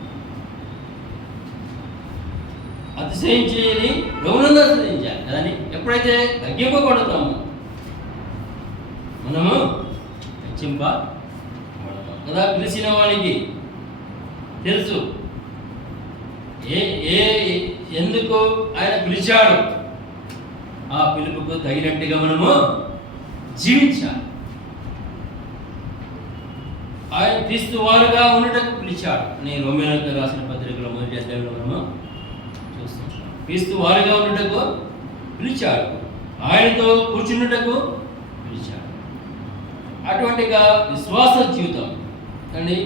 అతిశయించేది ప్రభువునందు అతిశయించాలి కదండి. ఎప్పుడైతే తగ్గింపబడతామో మనము హెచ్చింపబడతాం కదా. పిలిచిన వానికి తెలుసు ఎందుకు ఆయన పిలిచాడు. ఆ పిలుపుకు తగినట్టుగా మనము జీవించాలి. ఆయన క్రీస్తు వారుగా ఉండటకు పిలిచాడు అని రోమీయులకు రాసిన పత్రికలో 1వ అధ్యాయంలో మనము చూస్తున్నాం. క్రీస్తు వారుగా ఉండటకు పిలిచాడు, ఆయనతో కూర్చున్నటకు పిలిచాడు. అటువంటిగా విశ్వాస జీవితం అండి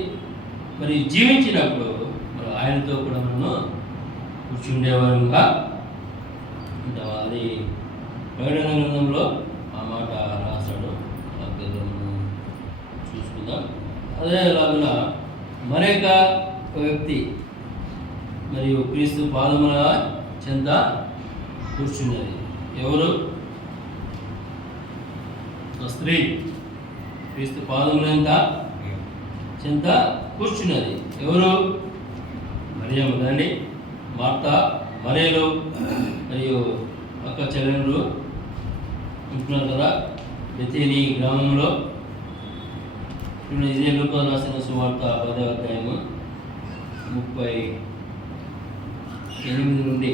మరి జీవించినప్పుడు మరి ఆయనతో కూడా మనము కూర్చుండేవారుగా ఉంటాం. అది ప్రకటన గ్రంథంలో ఆ మాట రాశాడు. మనం చూసుకుందాం. అదేలాగా మరొక వ్యక్తి మరియు క్రీస్తు పాదముల చెంత కూర్చున్నది. ఎవరు? స్త్రీ క్రీస్తు పాదముల చెంత కూర్చున్నది. ఎవరు? మరియమ్మ కదండి. మార్తా, మరియలు మరియు అక్క చెల్లెలు ఉంటున్నారు కదా బెతేనీ గ్రామంలో. ఇదే లూకా రాసిన సువార్త 10వ అధ్యాయము 38 నుండి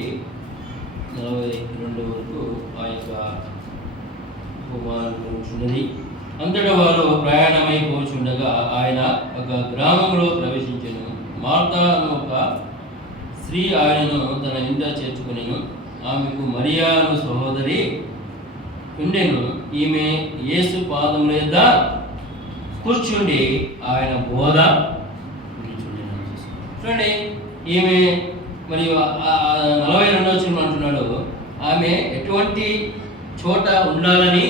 42 వరకు ఆ యొక్క ఉపమానం ఉంటున్నది. అంతటా వారు ప్రయాణమైపోచుండగా ఆయన ఒక గ్రామంలో ప్రవేశించెను. మార్తా అను ఒక స్త్రీ ఆయనను తన ఇంట చేర్చుకునేను. ఆమెకు మరియా అను సహోదరి ఉండెను. ఈమె యేసు పాదముల యొద్ద కూర్చుండి ఆయన బోధ చూడండి. ఈమె మరియు 42వ వచనం అంటున్నాడు, ఆమె ఎటువంటి చోట ఉండాలని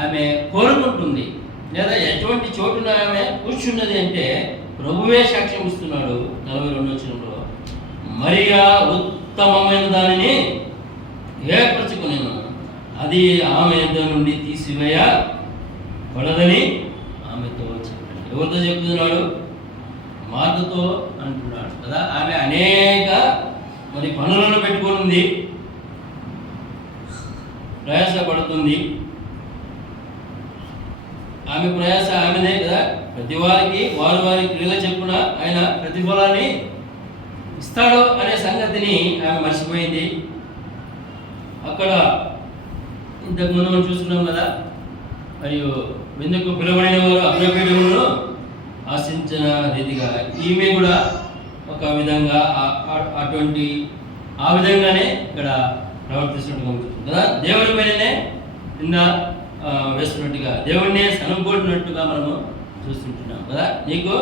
ఆమె కోరుకుంటుంది, లేదా ఎటువంటి చోటున ఆమె కూర్చున్నది అంటే ప్రభువే సాక్ష్యం ఇస్తున్నాడు 42వ వచనంలో. మరియా ఉత్తమమైన దానిని ఏర్పరచుకునేను, అది ఆమె యొద్ద నుండి తీసివేయబడదని ఆమెతో చెప్పాడు. ఎవరితో చెప్తున్నాడు? మార్తతో అంటున్నాడు కదా. ఆమె అనేక మరి పనులను పెట్టుకుని ఉంది ప్రయాసపడుతుంది. ఆమె ప్రయాస ఆమెదే కదా. ప్రతి వారికి వారి వారి క్రియల చెప్పున ఆయన ప్రతిఫలాన్ని ఇస్తాడు అనే సంగతిని ఆమె మర్చిపోయింది. అక్కడ ఇంతకుముందు మనం చూస్తున్నాం కదా, మరియు విందుకు పిలువబడిన వారు అగ్రపీఠమును ఆశించిన రీతిగా ఈమె కూడా ఒక విధంగా ఆ విధంగానే ఇక్కడ ప్రవర్తిస్తున్నట్టు కలుగుతుంది కదా. దేవుని పైననే నింద వేస్తున్నట్టుగా, దేవుడినే సనుగొట్టినట్టుగా మనము చూస్తుంటున్నాం కదా. నీకు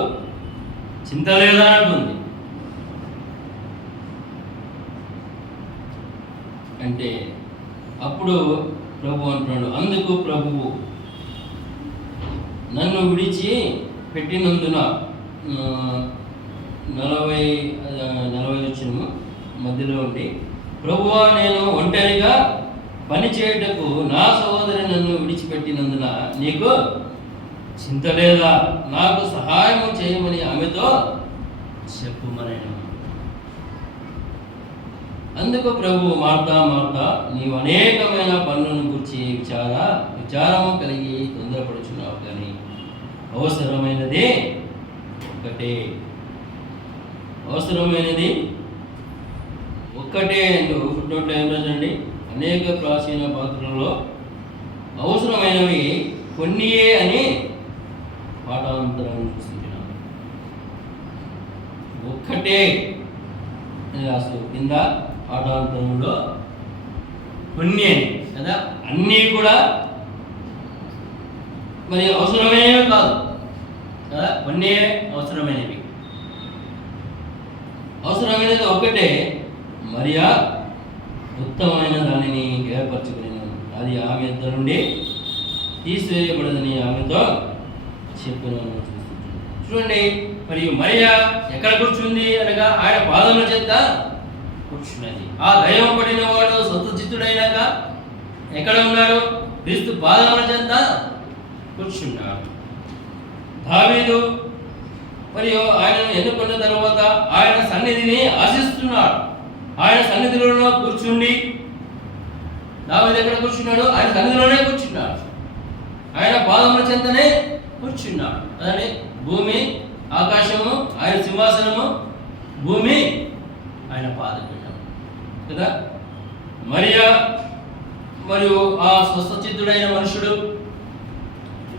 చింత లేదా అంటుంది. అంటే అప్పుడు ప్రభు అంటున్నాడు, అందుకు ప్రభువు నన్ను విడిచి పెట్టినందున 40 వచ్చిన మధ్యలో ఉండి, ప్రభువా నేను ఒంటరిగా పని చేయుటకు నా సహోదరి నన్ను విడిచిపెట్టినందున నీకు చింత లేదా? నాకు సహాయం చేయమని ఆమెతో చెప్పుమనెను. అందుకు ప్రభు, మార్తా మార్తా, నీవు అనేకమైన పనులను గురించి విచారము కలిగి తొందరపడుచున్నావు, కానీ అవసరమైనది ఒక్కటే. ఫుట్నోట్ ఏమిటండి, అనేక ప్రాచీన పాత్రలలో అవసరమైనవి కొన్నియే అని పాఠాంతరం చూస్తున్నాం. ఒక్కటే అని రాస్తూ కింద పాఠాంతరంలో కొన్ని కదా. అన్నీ కూడా మరి అవసరమైనవి కాదు కదా, కొన్ని అవసరమైనవి. అవసరమైనది ఒక్కటే, మరియా ఉత్తమమైన దానిని ఏర్పరచుకుని అది ఆమె ఇద్దరు నుండి తీసివేయబడదని ఆమెతో చెప్పిన చూడండి. మరియు మరియా ఎక్కడ కూర్చుంది అనగా ఆయన పాదముల చెంత కూర్చున్నది. ఆ దైవం పడిన వాడు స్వతచిత్తుడైనాక ఎక్కడ ఉన్నాడు? క్రీస్తు పాదముల చెంత కూర్చున్నాడు. దావీదు మరియు ఆయనను ఎన్నుకున్న తర్వాత ఆయన సన్నిధిని ఆశిస్తున్నాడు. ఆయన సన్నిధిలో కూర్చుండి, దావీదు ఎక్కడ కూర్చున్నాడు? ఆయన సన్నిధిలోనే కూర్చున్నాడు. ఆయన పాదముల చెంతనే కూర్చున్నాడు. అదే భూమి ఆకాశము ఆయన సింహాసనము, భూమి ఆయన పాదపీఠం కదా. మరియా మరియు ఆ స్వస్థచిత్తుడైన మనుషుడు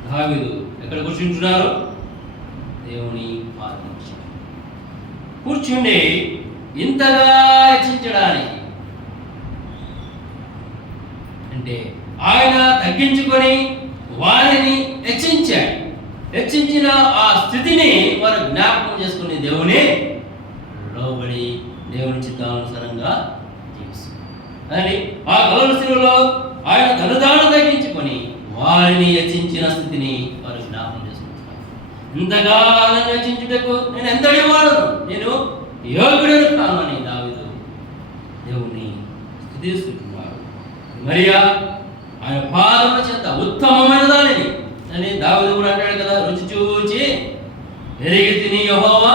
దావీదు ఎక్కడ కూర్చుంటున్నారు? దేవుని పాదం కూర్చుండి ఇంతగా హెచ్చించడానికి, అంటే ఆయన తగ్గించుకొని వారిని హెచ్చించాడు. హెచ్చించిన ఆ స్థితిని వారు జ్ఞాపకం చేసుకుని దేవుని లోబడి దేవుని చిత్తానుసారంగా జీవిస్తారు. ఆ కలువరి శిలువలో ఆయన తనుతాను తగ్గించుకొని వారిని హెచ్చించిన స్థితిని వారు జ్ఞాపకం చేసుకుంటున్నారు. ఇంతగా నన్ను హెచ్చించుటకు నేను ఎంతటి వాడను, నేను యోగ్యుడను కాను అని దావీదు దేవుని స్తుతిస్తున్నాడు. మరియా ఆయన పాదముల చెంత ఉత్తమమైన దానిని అని దావీదు కూడా అంటాడు కదా, రుచి చూచి ఎరిగి తిని యెహోవా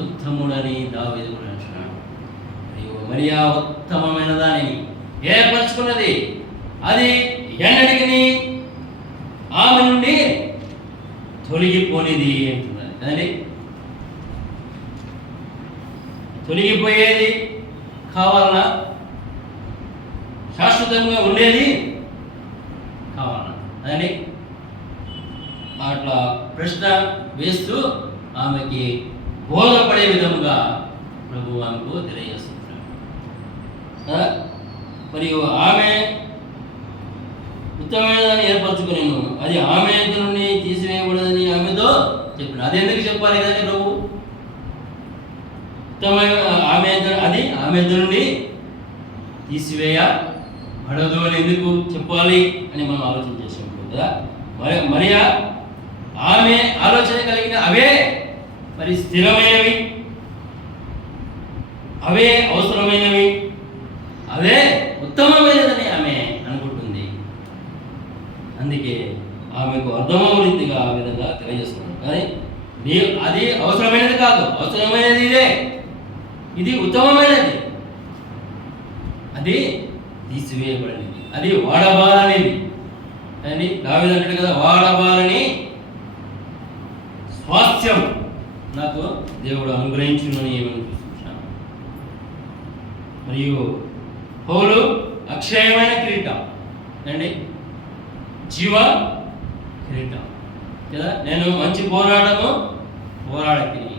ఉత్తముడని దావీదు కూడా అంటున్నాడు. మరియా ఉత్తమమైన దానిని ఏర్పరచుకున్నది, అది ఎన్నటికి ఆమె నుండి తొలగిపోనిది అంటున్నది కదండి. తొలగిపోయేది కావాలన్నా, శాశ్వతంగా ఉండేది కావాలన్నా అదండి. అట్లా ప్రశ్న వేస్తూ ఆమెకి బోధపడే విధముగా ప్రభు ఆమెకు తెలియజేస్తున్నాడు. మరియు ఆమె ఉత్తమమైన దాన్ని ఏర్పరచుకునేను, అది ఆమె ఎద్దు నుండి తీసివేయకూడదని ఆమెతో చెప్పిన. అది ఎందుకు చెప్పాలి కదండి ప్రభు? ఉత్తమమైన అది ఆమె ఎద్దు నుండి తీసివేయబడదు అని ఎందుకు చెప్పాలి అని మనం ఆలోచన చేసినప్పుడు కదా. మరియా ఆమె ఆలోచన కలిగిన అవే మరి స్థిరమైనవి, అవే అవసరమైనవి, అవే ఉత్తమమైనదని ఆమె అనుకుంటుంది. అందుకే ఆమెకు అర్థమవు రీతిగా ఆ విధంగా తెలియజేస్తున్నాడు. కానీ అది అవసరమైనది కాదు, అవసరమైనది ఇదే, ఇది ఉత్తమమైనది, అది తీసివేయబడినది, అది వాడబారనిది అని దావీదు అంటాడు కదా, వాడబారని స్వాస్థ్యం నాకు దేవుడు అనుగ్రహించునని ఏమని చూస్తున్నాను. మరియు పౌలు అక్షయమైన కిరీటం అండి, జీవ కిరీటం కదా, నేను మంచి పోరాడము పోరాడతిని,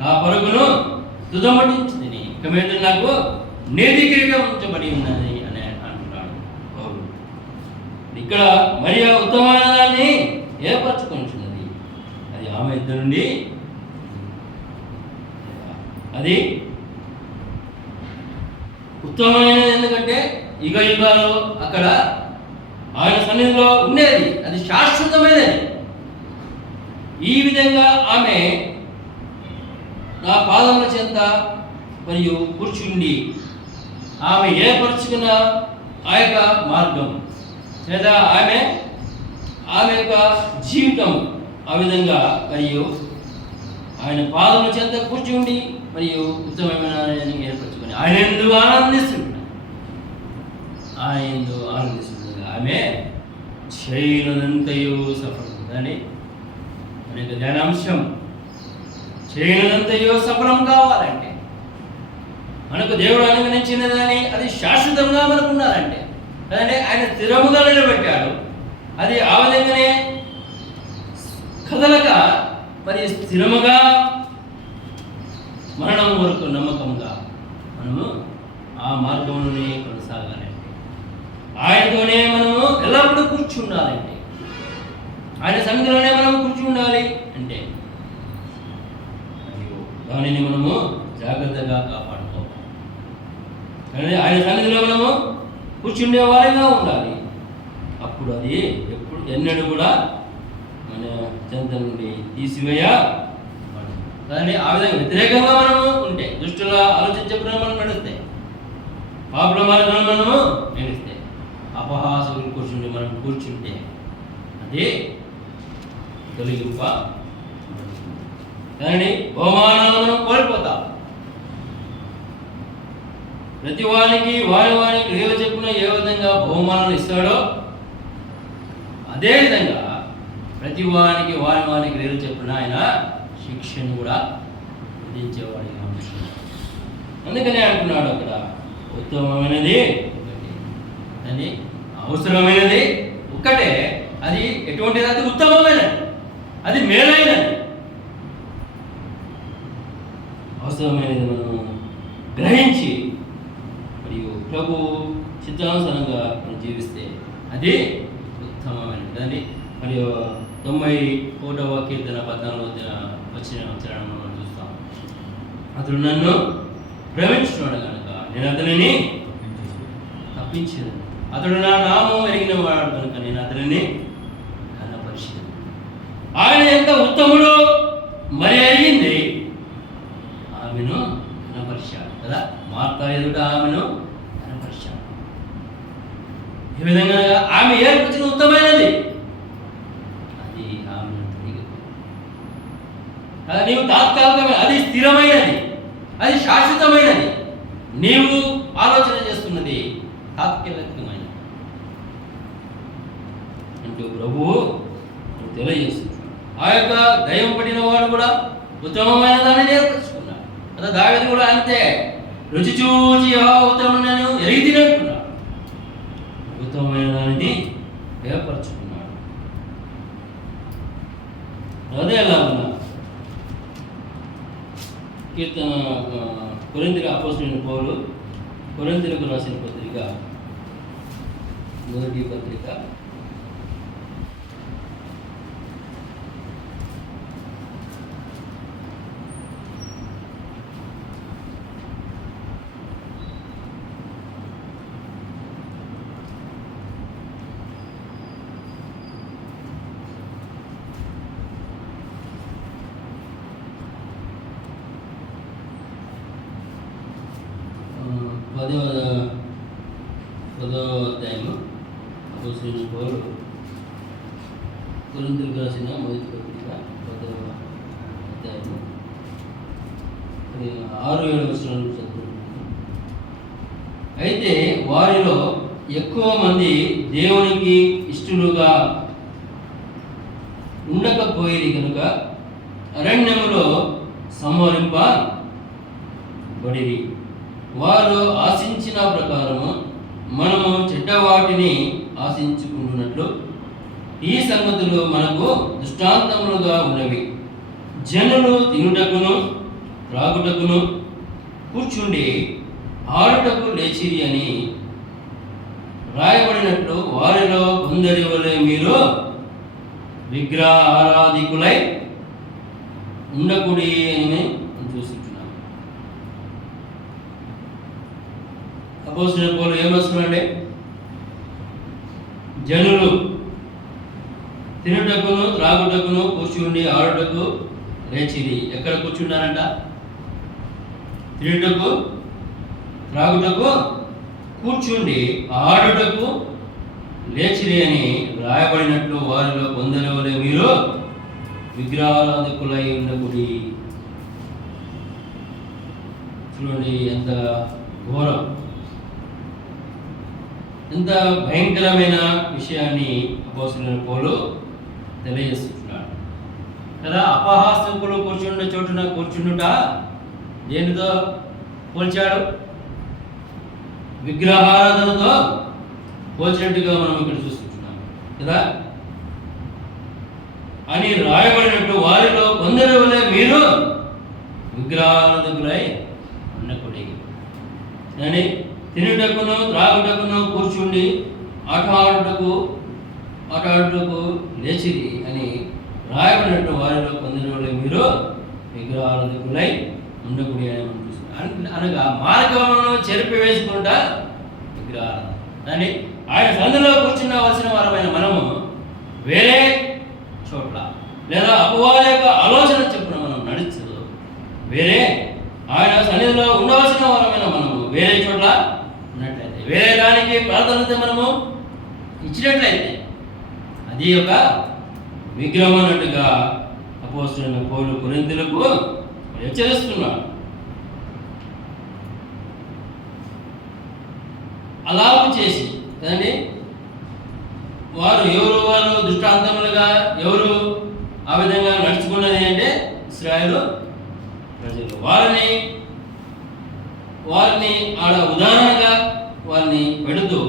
నా పరుగును తుదముట్టించింది, ఇక మీద నాకు నీతి కిరీటం ఉంచబడి ఉన్నది అని అంటున్నాడు పౌలు. ఇక్కడ మరియా ఉత్తమమైన దాన్ని ఏర్పరచుకుంటున్నది, అది ఆమె ఇద్దరు నుండి, అది ఉత్తమమైనది. ఎందుకంటే యుగ యుగాలు అక్కడ ఆయన సన్నిధిలో ఉండేది, అది శాశ్వతమైనది. ఈ విధంగా ఆమె నా పాదముల చెంత మరియు కూర్చుండి ఆమె ఏర్పరచుకున్న ఆ యొక్క మార్గం లేదా ఆమె యొక్క జీవితం ఆ విధంగా, మరియు ఆయన పాదముల చెంత కూర్చుండి మరియు ఉత్తమమైన ఏర్పరచుకొని ఆయన ఎందు ఆనందిస్తుంది, ఆమె చేయనంతయు సఫలం. దాన్ని అనేక ధ్యానాంశం, చేయనంతయు సఫలం కావాలంటే, మనకు దేవుడు అనుగ్రహించిన దాన్ని అది శాశ్వతంగా మనకు ఉండాలంటే కదండి, ఆయన స్థిరముగా నిలబెట్టాడు. అది ఆ విధంగానే కదలక మరి స్థిరముగా మరణం వరకు నమ్మకంగా మనము ఆ మార్గంలోనే కొనసాగాలంటే, ఆయనతోనే మనము ఎల్లప్పుడూ కూర్చుండాలంటే, ఆయన సన్నిధిలోనే మనం కూర్చుండాలి అంటే దానిని మనము జాగ్రత్తగా కాపాడుకోవాలి. ఆయన సన్నిధిలో మనము కూర్చుండే వారిగా ఉండాలి. అప్పుడు అది ఎప్పుడు ఎన్నడూ కూడా మన చెంత నుండి తీసివేయబడదు. ఆ విధంగా వ్యతిరేకంగా మనము ఉంటే, దుష్టుల ఆలోచించకుండా మనం నడిస్తే, పాపుల మార్గంలో మనము నడిస్తే, అపహాసకులు కూర్చుంటే మనం కూర్చుంటే అది తొలగింప కానీ బహుమానాలు మనం కోల్పోతాం. ప్రతి వారికి వారి క్రియలు చెప్పున ఏ విధంగా బహుమానాలు ఇస్తాడో అదే విధంగా ప్రతి వారికి వారి క్రియలు చెప్పున ఆయన శిక్షను కూడా విధించేవాడిగా ఉంటున్నాడు. అందుకనే అంటున్నాడు అక్కడ, ఉత్తమమైనది అని అవసరమైనది ఒక్కటే, అది ఎటువంటిది? అది ఉత్తమమైనది, అది మేలైనది. అవసరమైనది మనం గ్రహించి మరియు ప్రభు చిత్తానుసారంగా మనం జీవిస్తే అది ఉత్తమమైనది కదండి. మరియు 91వ కీర్తన 14వ వచనం మనం చూస్తాం, అతడు నన్ను ప్రేమించున్నాడు కనుక నేను అతనిని తప్పించేది, అతడు నా నామం ఎరిగిన వాడు కనుక నేను అతనిని ఘనపరిచేది. ఆయన ఎంత ఉత్తముడు మరి అడిగింది, ఆమెను ఘనపరిచాడు కదా, మార్తా ఎదుట ఆమెను ఘనపరిచాడు. ఈ విధంగా ఆమె ఏర్పరిచిన ఉత్తమైనది అది ఆమెను నీవు తాత్కాలికమైన, అది స్థిరమైనది, అది శాశ్వతమైనది. నీవు ఆలోచన చేస్తున్నది తాత్కాలికమైనది అంటూ ప్రభువు తెలియజేస్తున్నాడు. ఆ యొక్క దైవం పడిన వాడు కూడా ఉత్తమమైన దాన్ని నేర్పరచుకున్నాడు కదా. దావీదు కూడా అంతే, రుచి చూచి ఉత్తమను ఎరిగి తినంటున్నాడు, ఉత్తమమైన దానిని ఏర్పరచుకున్నాడు. అదే ఎలా ఉన్నా కీర్తన కొరింథీయులకు అపోస్తలుడైన పౌలు కొరింథీయులకు రాసిన పత్రిక, మొదటి పత్రిక 10వ అధ్యాయము అపోస్తలుడైన పౌలు కొరింథీయులకు రాసిన మొదటి పత్రిక 10వ అధ్యాయము 6-7 వచనాలను చదువుకుంటున్నాను. అయితే వారిలో ఎక్కువ మంది దేవునికి ఇష్టలుగా ఉండకపోయేది కనుక అరణ్యములో సంహరింపబడిరి. వారు ఆశించిన ప్రకారము మనము చెడ్డవాటిని ఆశించుకుంటున్నట్లు ఈ సంగతులు మనకు దృష్టాంతములుగా ఉన్నవి. జనులు తినుటకును త్రాగుటకును కూర్చుండి ఆడుటకు లేచిరి అని రాయబడినట్లు వారిలో కొందరి వలె మీరు విగ్రహ ఆరాధికులై ఉండకుడి అని చూస్తున్నాం. అపోస్తలుడైన పౌలు ఏమొస్తున్నాడంటే, జనులు తినుటకును త్రాగుటకును కూర్చుండి ఆడుటకు లేచిరి. ఎక్కడ కూర్చున్నారంట? తినుటకు త్రాగుటకు కూర్చుండి ఆడుటకు లేచిరి అని రాయబడినట్లు వారిలో కొందరి వలె మీరు విగ్రహారాధకులై ఉండకుడి. చూడండి ఎంత ఘోరం, ఎంత భయంకరమైన విషయాన్ని అపోస్తలుడైన పౌలు తెలియజేస్తున్నాడు కదా. అపహాసకులు కూర్చుండే చోటున కూర్చుండుట దేనితో పోల్చాడు? విగ్రహారాధనతో పోల్చినట్టుగా మనం ఇక్కడ చూస్తున్నాం కదా. అని రాయబడినట్టు వారిలో కొందరి వలె మీరు విగ్రహారాధకులై ఉండకూడదు అని తినుటకును త్రాగుటకును కూర్చుండి ఆట ఆడుటకు లేచిరి అని రాయబడినట్టు వారిలో కొందరి వలె మీరు విగ్రహారాధకులై ఉండకూడదు అని మనం చూస్తున్నాం. అనగా మార్గమును చెరిపివేసుకుంటా విగ్రహారాధన అని ఆయన సందులో కూర్చున్నవలసిన వారమైన మనము వేరే చోట్ల లేదా అపవాద యొక్క ఆలోచన చెప్పున మనం నడుచు వేరే ఆయన సన్నిధిలో ఉండవలసిన వారమైన మనము వేరే చోట్ల ఉన్నట్లయితే, వేరే దానికి ప్రాధాన్యత మనము ఇచ్చినట్లయితే అది ఒక విగ్రహం అన్నట్టుగా అపోస్తలుడైన పౌలు కొరింథీయులకు హెచ్చరిస్తున్నాడు. అలాగూ చేసి కదండి వారు దృష్టాంతములుగా ఎవరు ఆ విధంగా నడుచుకున్నది అంటే ఇశ్రాయేలు ప్రజలు. వారిని ఆడ ఉదాహరణగా వారిని పెడుతూ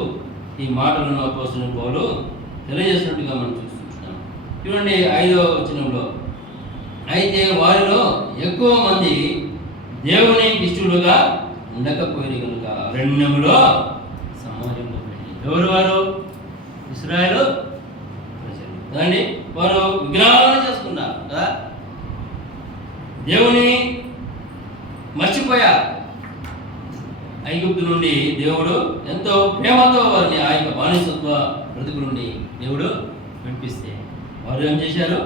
ఈ మాటలను అపోస్తలుడైన పౌలు తెలియజేసినట్టుగా మనం చూస్తున్నాం. చూడండి 5వ వచనంలో, అయితే వారిలో ఎక్కువ మంది దేవుని ఇష్టలుగా ఉండకపోయింది కనుక అరణ్యములో సంహరింపబడింది. ఎవరు వారు? ఇశ్రాయేలు ప్రజలు కదండి. వారు విగ్రహాలను చేసుకున్నారు కదా, దేవుని మర్చిపోయారు. ఐగుప్తు నుండి దేవుడు ఎంతో ప్రేమతో వారిని ఆ యొక్క బానిసత్వ బ్రతుకు నుండి దేవుడు విడిపిస్తే వారు ఏం చేశారు?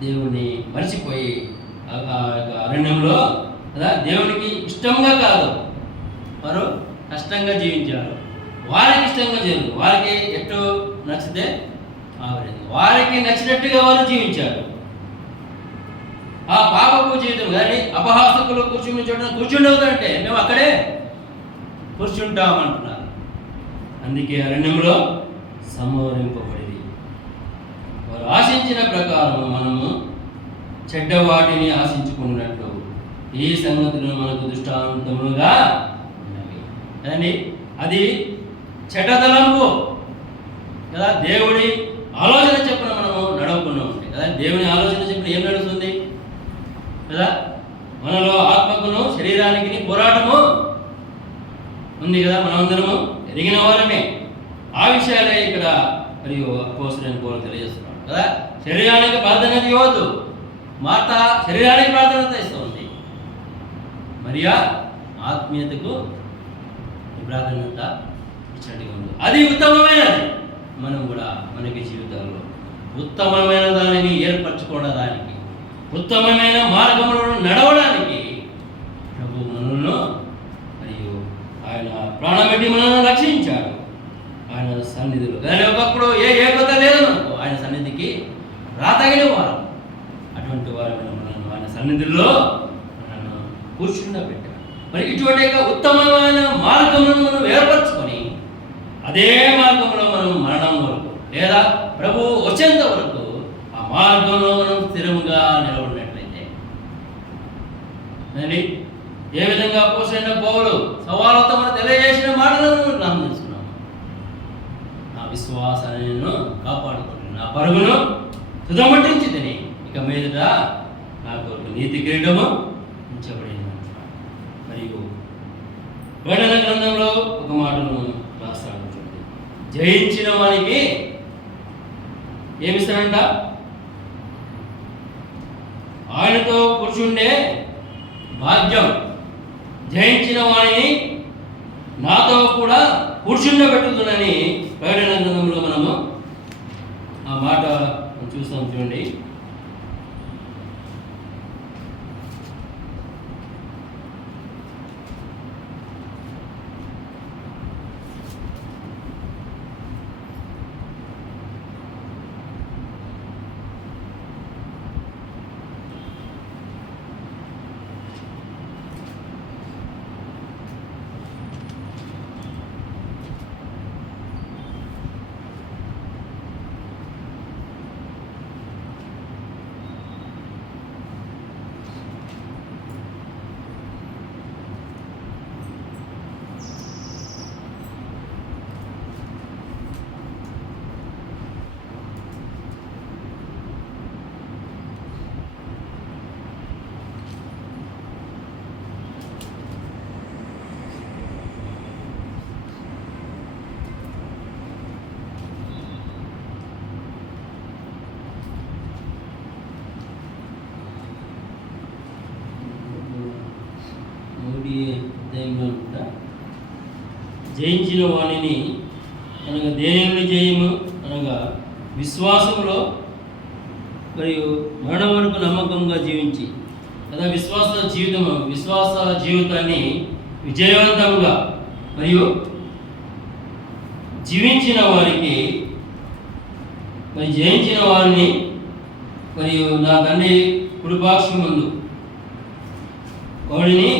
దేవుణ్ణి మర్చిపోయి అరణ్యంలో కదా దేవునికి ఇష్టంగా కాదు, వారు కష్టంగా జీవించారు. వారికి ఇష్టంగా చేయరు, వారికి ఎటు నచ్చితే వారికి నచ్చినట్టుగా వారు జీవించారు. ఆ పాపపు జీవితం కానీ అపహాసకులు కూర్చుని చోట కూర్చుండవుతుంటే మేము అక్కడే కూర్చుంటామంటున్నారు. అందుకే అరణ్యంలో సంహరింపబడింది. వారు ఆశించిన ప్రకారం మనము చెడ్డవాటిని ఆశించుకున్నట్లు ఈ సంగతులు మనకు దృష్టాంతములుగా ఉన్నవి కదండి. అది చెడ్డతలంపు కదా. దేవుడి ఆలోచన చెప్పిన మనము నడవకుండా ఉంటాయి కదా. దేవుని ఆలోచన చెప్పిన ఏం నడుస్తుంది కదా. మనలో ఆత్మకును శరీరానికి పోరాటము ఉంది కదా, మనమందరము ఎరిగిన వారమే. ఆ విషయాలే ఇక్కడ మరియు అపోస్తలుడైన పౌలు తెలియజేస్తున్నాడు కదా. శరీరానికి ప్రాధాన్యత ఇవ్వద్దు. మార్త శరీరానికి ప్రాధాన్యత ఇస్తుంది, మరియా ఆత్మీయతకు ప్రాధాన్యత ఇచ్చినట్టుగా ఉంది. అది ఉత్తమమైనది. మనం కూడా మనకి జీవితాల్లో ఉత్తమమైన దానిని ఏర్పరచుకోవడానికి, ఉత్తమమైన మార్గములను నడవడానికి ప్రభు మనలను మరియు ఆయన ప్రాణం పెట్టి మనల్ని రక్షించాడు ఆయన సన్నిధిలో. కానీ ఒకప్పుడు ఏ కొత్త లేదు మనకు. ఆయన సన్నిధికి రాతగిన వారు, అటువంటి వారు మనల్ని ఆయన సన్నిధిలో మనల్ని కూర్చుండబెట్టాడు. మరి ఇటువంటి యొక్క ఉత్తమమైన మార్గములను మనం ఏర్పరచుకొని అదే మార్గంలో మనం మరణం వరకు లేదా ప్రభువు వచ్చేంత వరకు ఆ మార్గంలో మనం స్థిరంగా నిలబడినట్లయితే ఏ విధంగా అపోస్తలుడైన పౌలు సవాలుతో మనం తెలియజేసిన మాటలను మనం గ్రహణం చేసుకున్నాం. నా విశ్వాసాన్ని నేను కాపాడుకుంటున్నాను, నా పరుగును తుదముట్టించి తిని ఇక మీదట నాకు నీతి కిరీటము ఉంచబడింది. మరియు ప్రకటన గ్రంథంలో ఒక మాటను రాస్తాడు, జయించిన వానికి ఏమిస్తాడంట? ఆయనతో కూర్చుండే భాగ్యం. జయించిన వాడిని నాతో కూడా కూర్చుండబెట్టుతుందని ప్రకటన గ్రంథంలో మనము ఆ మాట చూస్తాం. చూడండి, జయించిన వాణిని అనగా దేవుని జయము అనగా విశ్వాసంలో మరియు మరణం వరకు నమ్మకంగా జీవించి కదా విశ్వాస జీవితాన్ని విజయవంతంగా మరియు జీవించిన వారికి మరి జయించిన వారిని మరియు నా తండ్రి కుడిపాక్షం ముందు వాడిని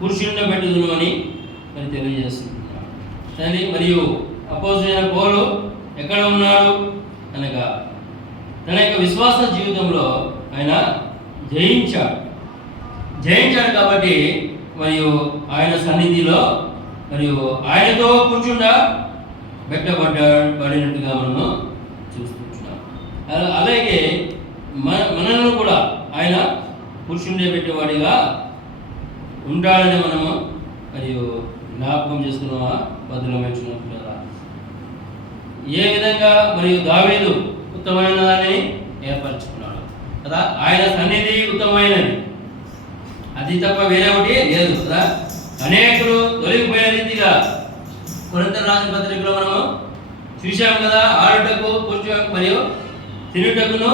కూర్చుండబెట్టుదును అని మరి తెలియజేస్తున్నాడు. తండ్రి మరియు అపోస్తలుడైన పౌలు ఎక్కడ ఉన్నాడు అనగా తన యొక్క విశ్వాస జీవితంలో ఆయన జయించాడు కాబట్టి మరియు ఆయన సన్నిధిలో మరియు ఆయనతో కూర్చుండా బెట్టబడినట్టుగా మనము చూస్తున్నాం. అలాగే మనల్ని కూడా ఆయన కూర్చుండే పెట్టేవాడిగా ఉంటాడని మనము మరియు జ్ఞాపకం చేసుకున్నామా బదులమైనట్టుగా ఏ విధంగా మరియు దావీదు ఉత్తమమైన దాన్ని ఏర్పరచుకున్నాడు కదా. ఆయన సన్నిధి ఉత్తమమైనది, అది తప్ప వేరే ఒకటి లేదు కదా. అనేకులు తొలగిపోయిన రీతిగా కొరింథీయులకు రాసిన పత్రికలో మనము చూసాము కదా. ఆడుటకు కూర్చోకు మరియు తినుటకును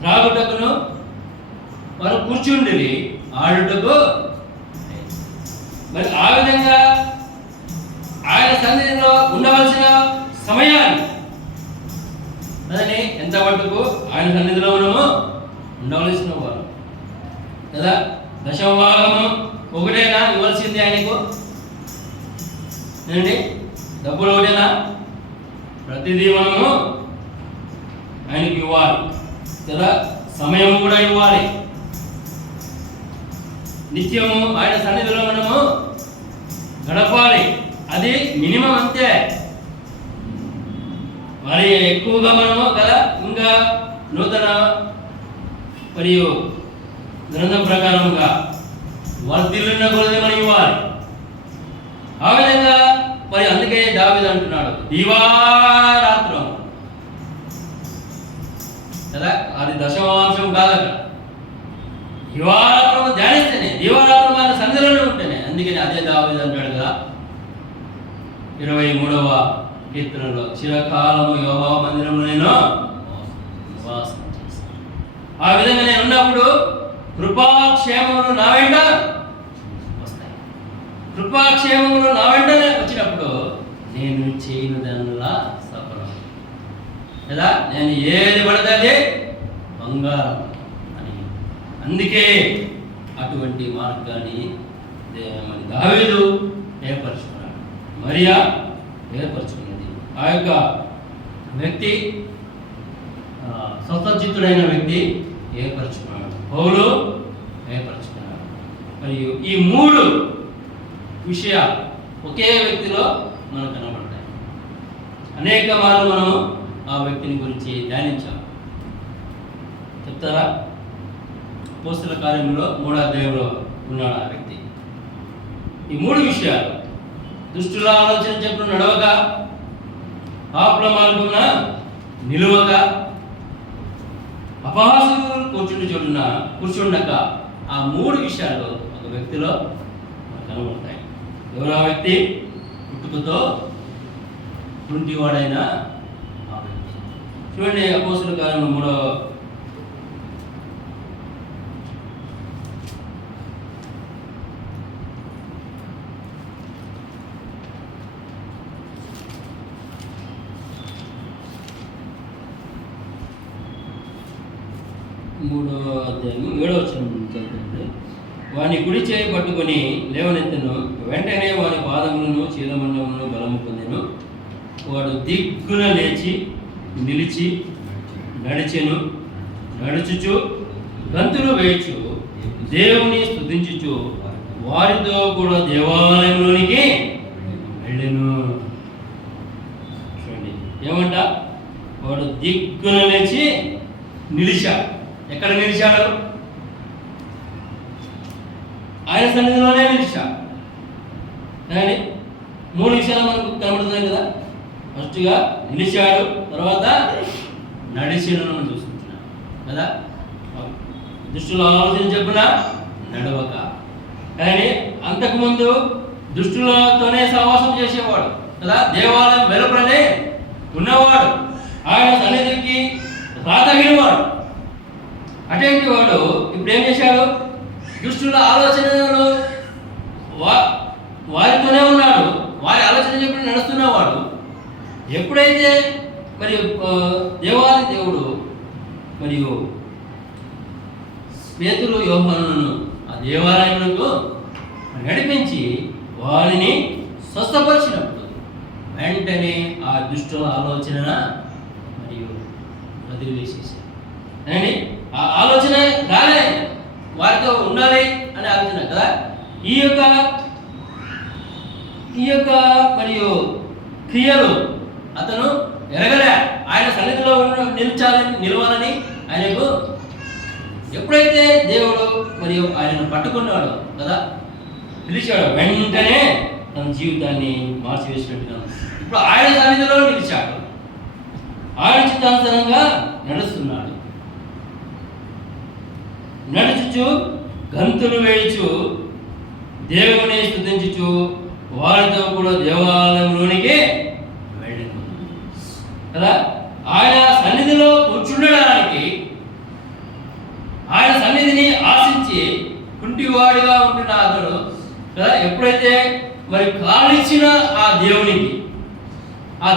త్రాగుటకును వారు కూర్చుండి ఆడుటకు మరి ఆ విధంగా ఆయన సన్నిధిలో ఉండవలసిన సమయాన్ని అదని ఎంత మటుకు ఆయన సన్నిధిలో మనము ఉండవలసిన వారు కదా. దశమభాగము ఒకటేనా ఇవ్వాల్సింది ఆయనకు? ఏంటండి, డబ్బులు ఒకటేనా? ప్రతిదీ మనము ఆయనకి ఇవ్వాలి కదా. సమయం కూడా ఇవ్వాలి. నిత్యము ఆయన సన్నిధిలో మనము గడపాలి. అది మినిమం అంతే. మరి ఎక్కువగా మనము కదా ఇంకా నూతన మరియు గ్రంథం ప్రకారంగా వర్ధిల్లున్న కొలది మనం ఇవ్వాలి. ఆ విధంగా మరి అందుకే దావీదు అంటున్నాడు దివారాత్రం కదా. అది దశమాంశం కాదు, అక్కడ దివారాత్రం ధ్యానిస్తేనే, దివారాత్రం ఆయన సన్నిధిలోనే ఉంటేనే. అందుకని అదే దావీదు అంటాడు కదా 23వ కీర్తనలో, చిరకాలము యెహోవా మందిరంలో నేను నివాసం చేస్తాను. ఆ విధంగా నేను ఉన్నప్పుడు కృపాక్షేమములు నా వెంట వస్తాయి. కృపాక్షేమములు నా వెంటనే వచ్చినప్పుడు నేను చేయను దానిలా సఫలం కదా. నేను ఏది పడితే బంగారం అని. అందుకే అటువంటి మార్గాన్ని మరి దావీదు ఏర్పరచుకున్నాడు, మరియా ఏర్పరచుకున్నది. ఆ యొక్క వ్యక్తి స్వతచిత్తుడైన వ్యక్తి ఏర్పరచుకున్నాడు, పౌలు ఏర్పరచుకున్నాడు. మరియు ఈ 3 విషయాలు ఒకే వ్యక్తిలో మనకు కనబడతాయి. అనేక మార్లు మనం ఆ వ్యక్తిని గురించి ధ్యానించాం. చెప్తారా? అపోస్తల కార్యంలో 3వ అధ్యాయంలో ఉన్నాడు ఆ వ్యక్తి. ఈ 3 విషయాలు దుష్టుల ఆలోచన చెప్పిన నడవక, పాపుల మార్గమున నిలువక, అపహాసులు కూర్చుండక, ఆ 3 విషయాలు ఒక వ్యక్తిలో మనకు కనబడతాయి. ఎవరు ఆ వ్యక్తి? పుట్టుకతో కుంటివాడైన ఆ వ్యక్తి. చూడండి, అపోస్తల కార్యంలో 3వ అధ్యాయం 7వ వచనం చదువుతుంది. వాని కుడి చేయి పట్టుకొని లేవనెత్తెను, వెంటనే వాని పాదములను చీలమండములను బలము పొందెను. వాడు దిగ్గున లేచి నిలిచి నడిచెను. నడుచుచు గంతులు వేయచు దేవుని స్తుతించుచు వారితో కూడా దేవాలయంలోనికి వెళ్ళెను. చూడండి, ఏమంట? వాడు దిగ్గున లేచి నిలిచాడు. ఎక్కడ నిలిచాడు? ఆయన సన్నిధిలోనే నిలిచాడు. కానీ 3 విషయాలు మనకు కనబడుతున్నాయి కదా. ఫస్ట్గా నిలిచాడు, తర్వాత నడిచిను మనం చూసుకుంటున్నాం కదా. దుష్టుల ఆలోచన చెప్పిన నడవక. కానీ అంతకుముందు దుష్టులతోనే సహవాసం చేసేవాడు కదా. దేవాలయం వెలుపలనే ఉన్నవాడు, ఆయన సన్నిధికి రాతగినవాడు. అటువంటి వాడు ఇప్పుడు ఏం చేశాడు? దుష్టుల ఆలోచనలు వారితోనే ఉన్నాడు, వారి ఆలోచన చెప్పి నడుస్తున్నవాడు. ఎప్పుడైతే మరి దేవాది దేవుడు మరియు పేతురు యోహానులను ఆ దేవాలయములకు నడిపించి వారిని స్వస్థపరిచినప్పుడు వెంటనే ఆ దుష్టుల ఆలోచన మరియు వదిలివేసేసారు. కానీ ఆ ఆలోచన రాలే, వారితో ఉండాలి అనే ఆలోచన కదా. ఈ యొక్క మరియు క్రియలు అతను ఎరగలే. ఆయన సన్నిధిలో నిలవాలని ఆయనకు ఎప్పుడైతే దేవుడు మరియు ఆయనను పట్టుకున్నాడు కదా, పిలిచాడు, వెంటనే తన జీవితాన్ని మార్చివేసినట్టుగా ఇప్పుడు ఆయన సన్నిధిలో నిలిచాడు. ఆయన చిత్తానుసారంగా నడుస్తున్నాడు. నడుచుచు గంతులు వేయచు దేవుని స్తుతించుచు వారితో కూడా దేవాలయంలోనికి వెళ్ళింది కదా. ఆయన సన్నిధిలో కూర్చుండడానికి, ఆయన సన్నిధిని ఆశించి కుంటివాడిగా ఉంటున్న అతడు కదా, ఎప్పుడైతే మరి కాలిచ్చిన ఆ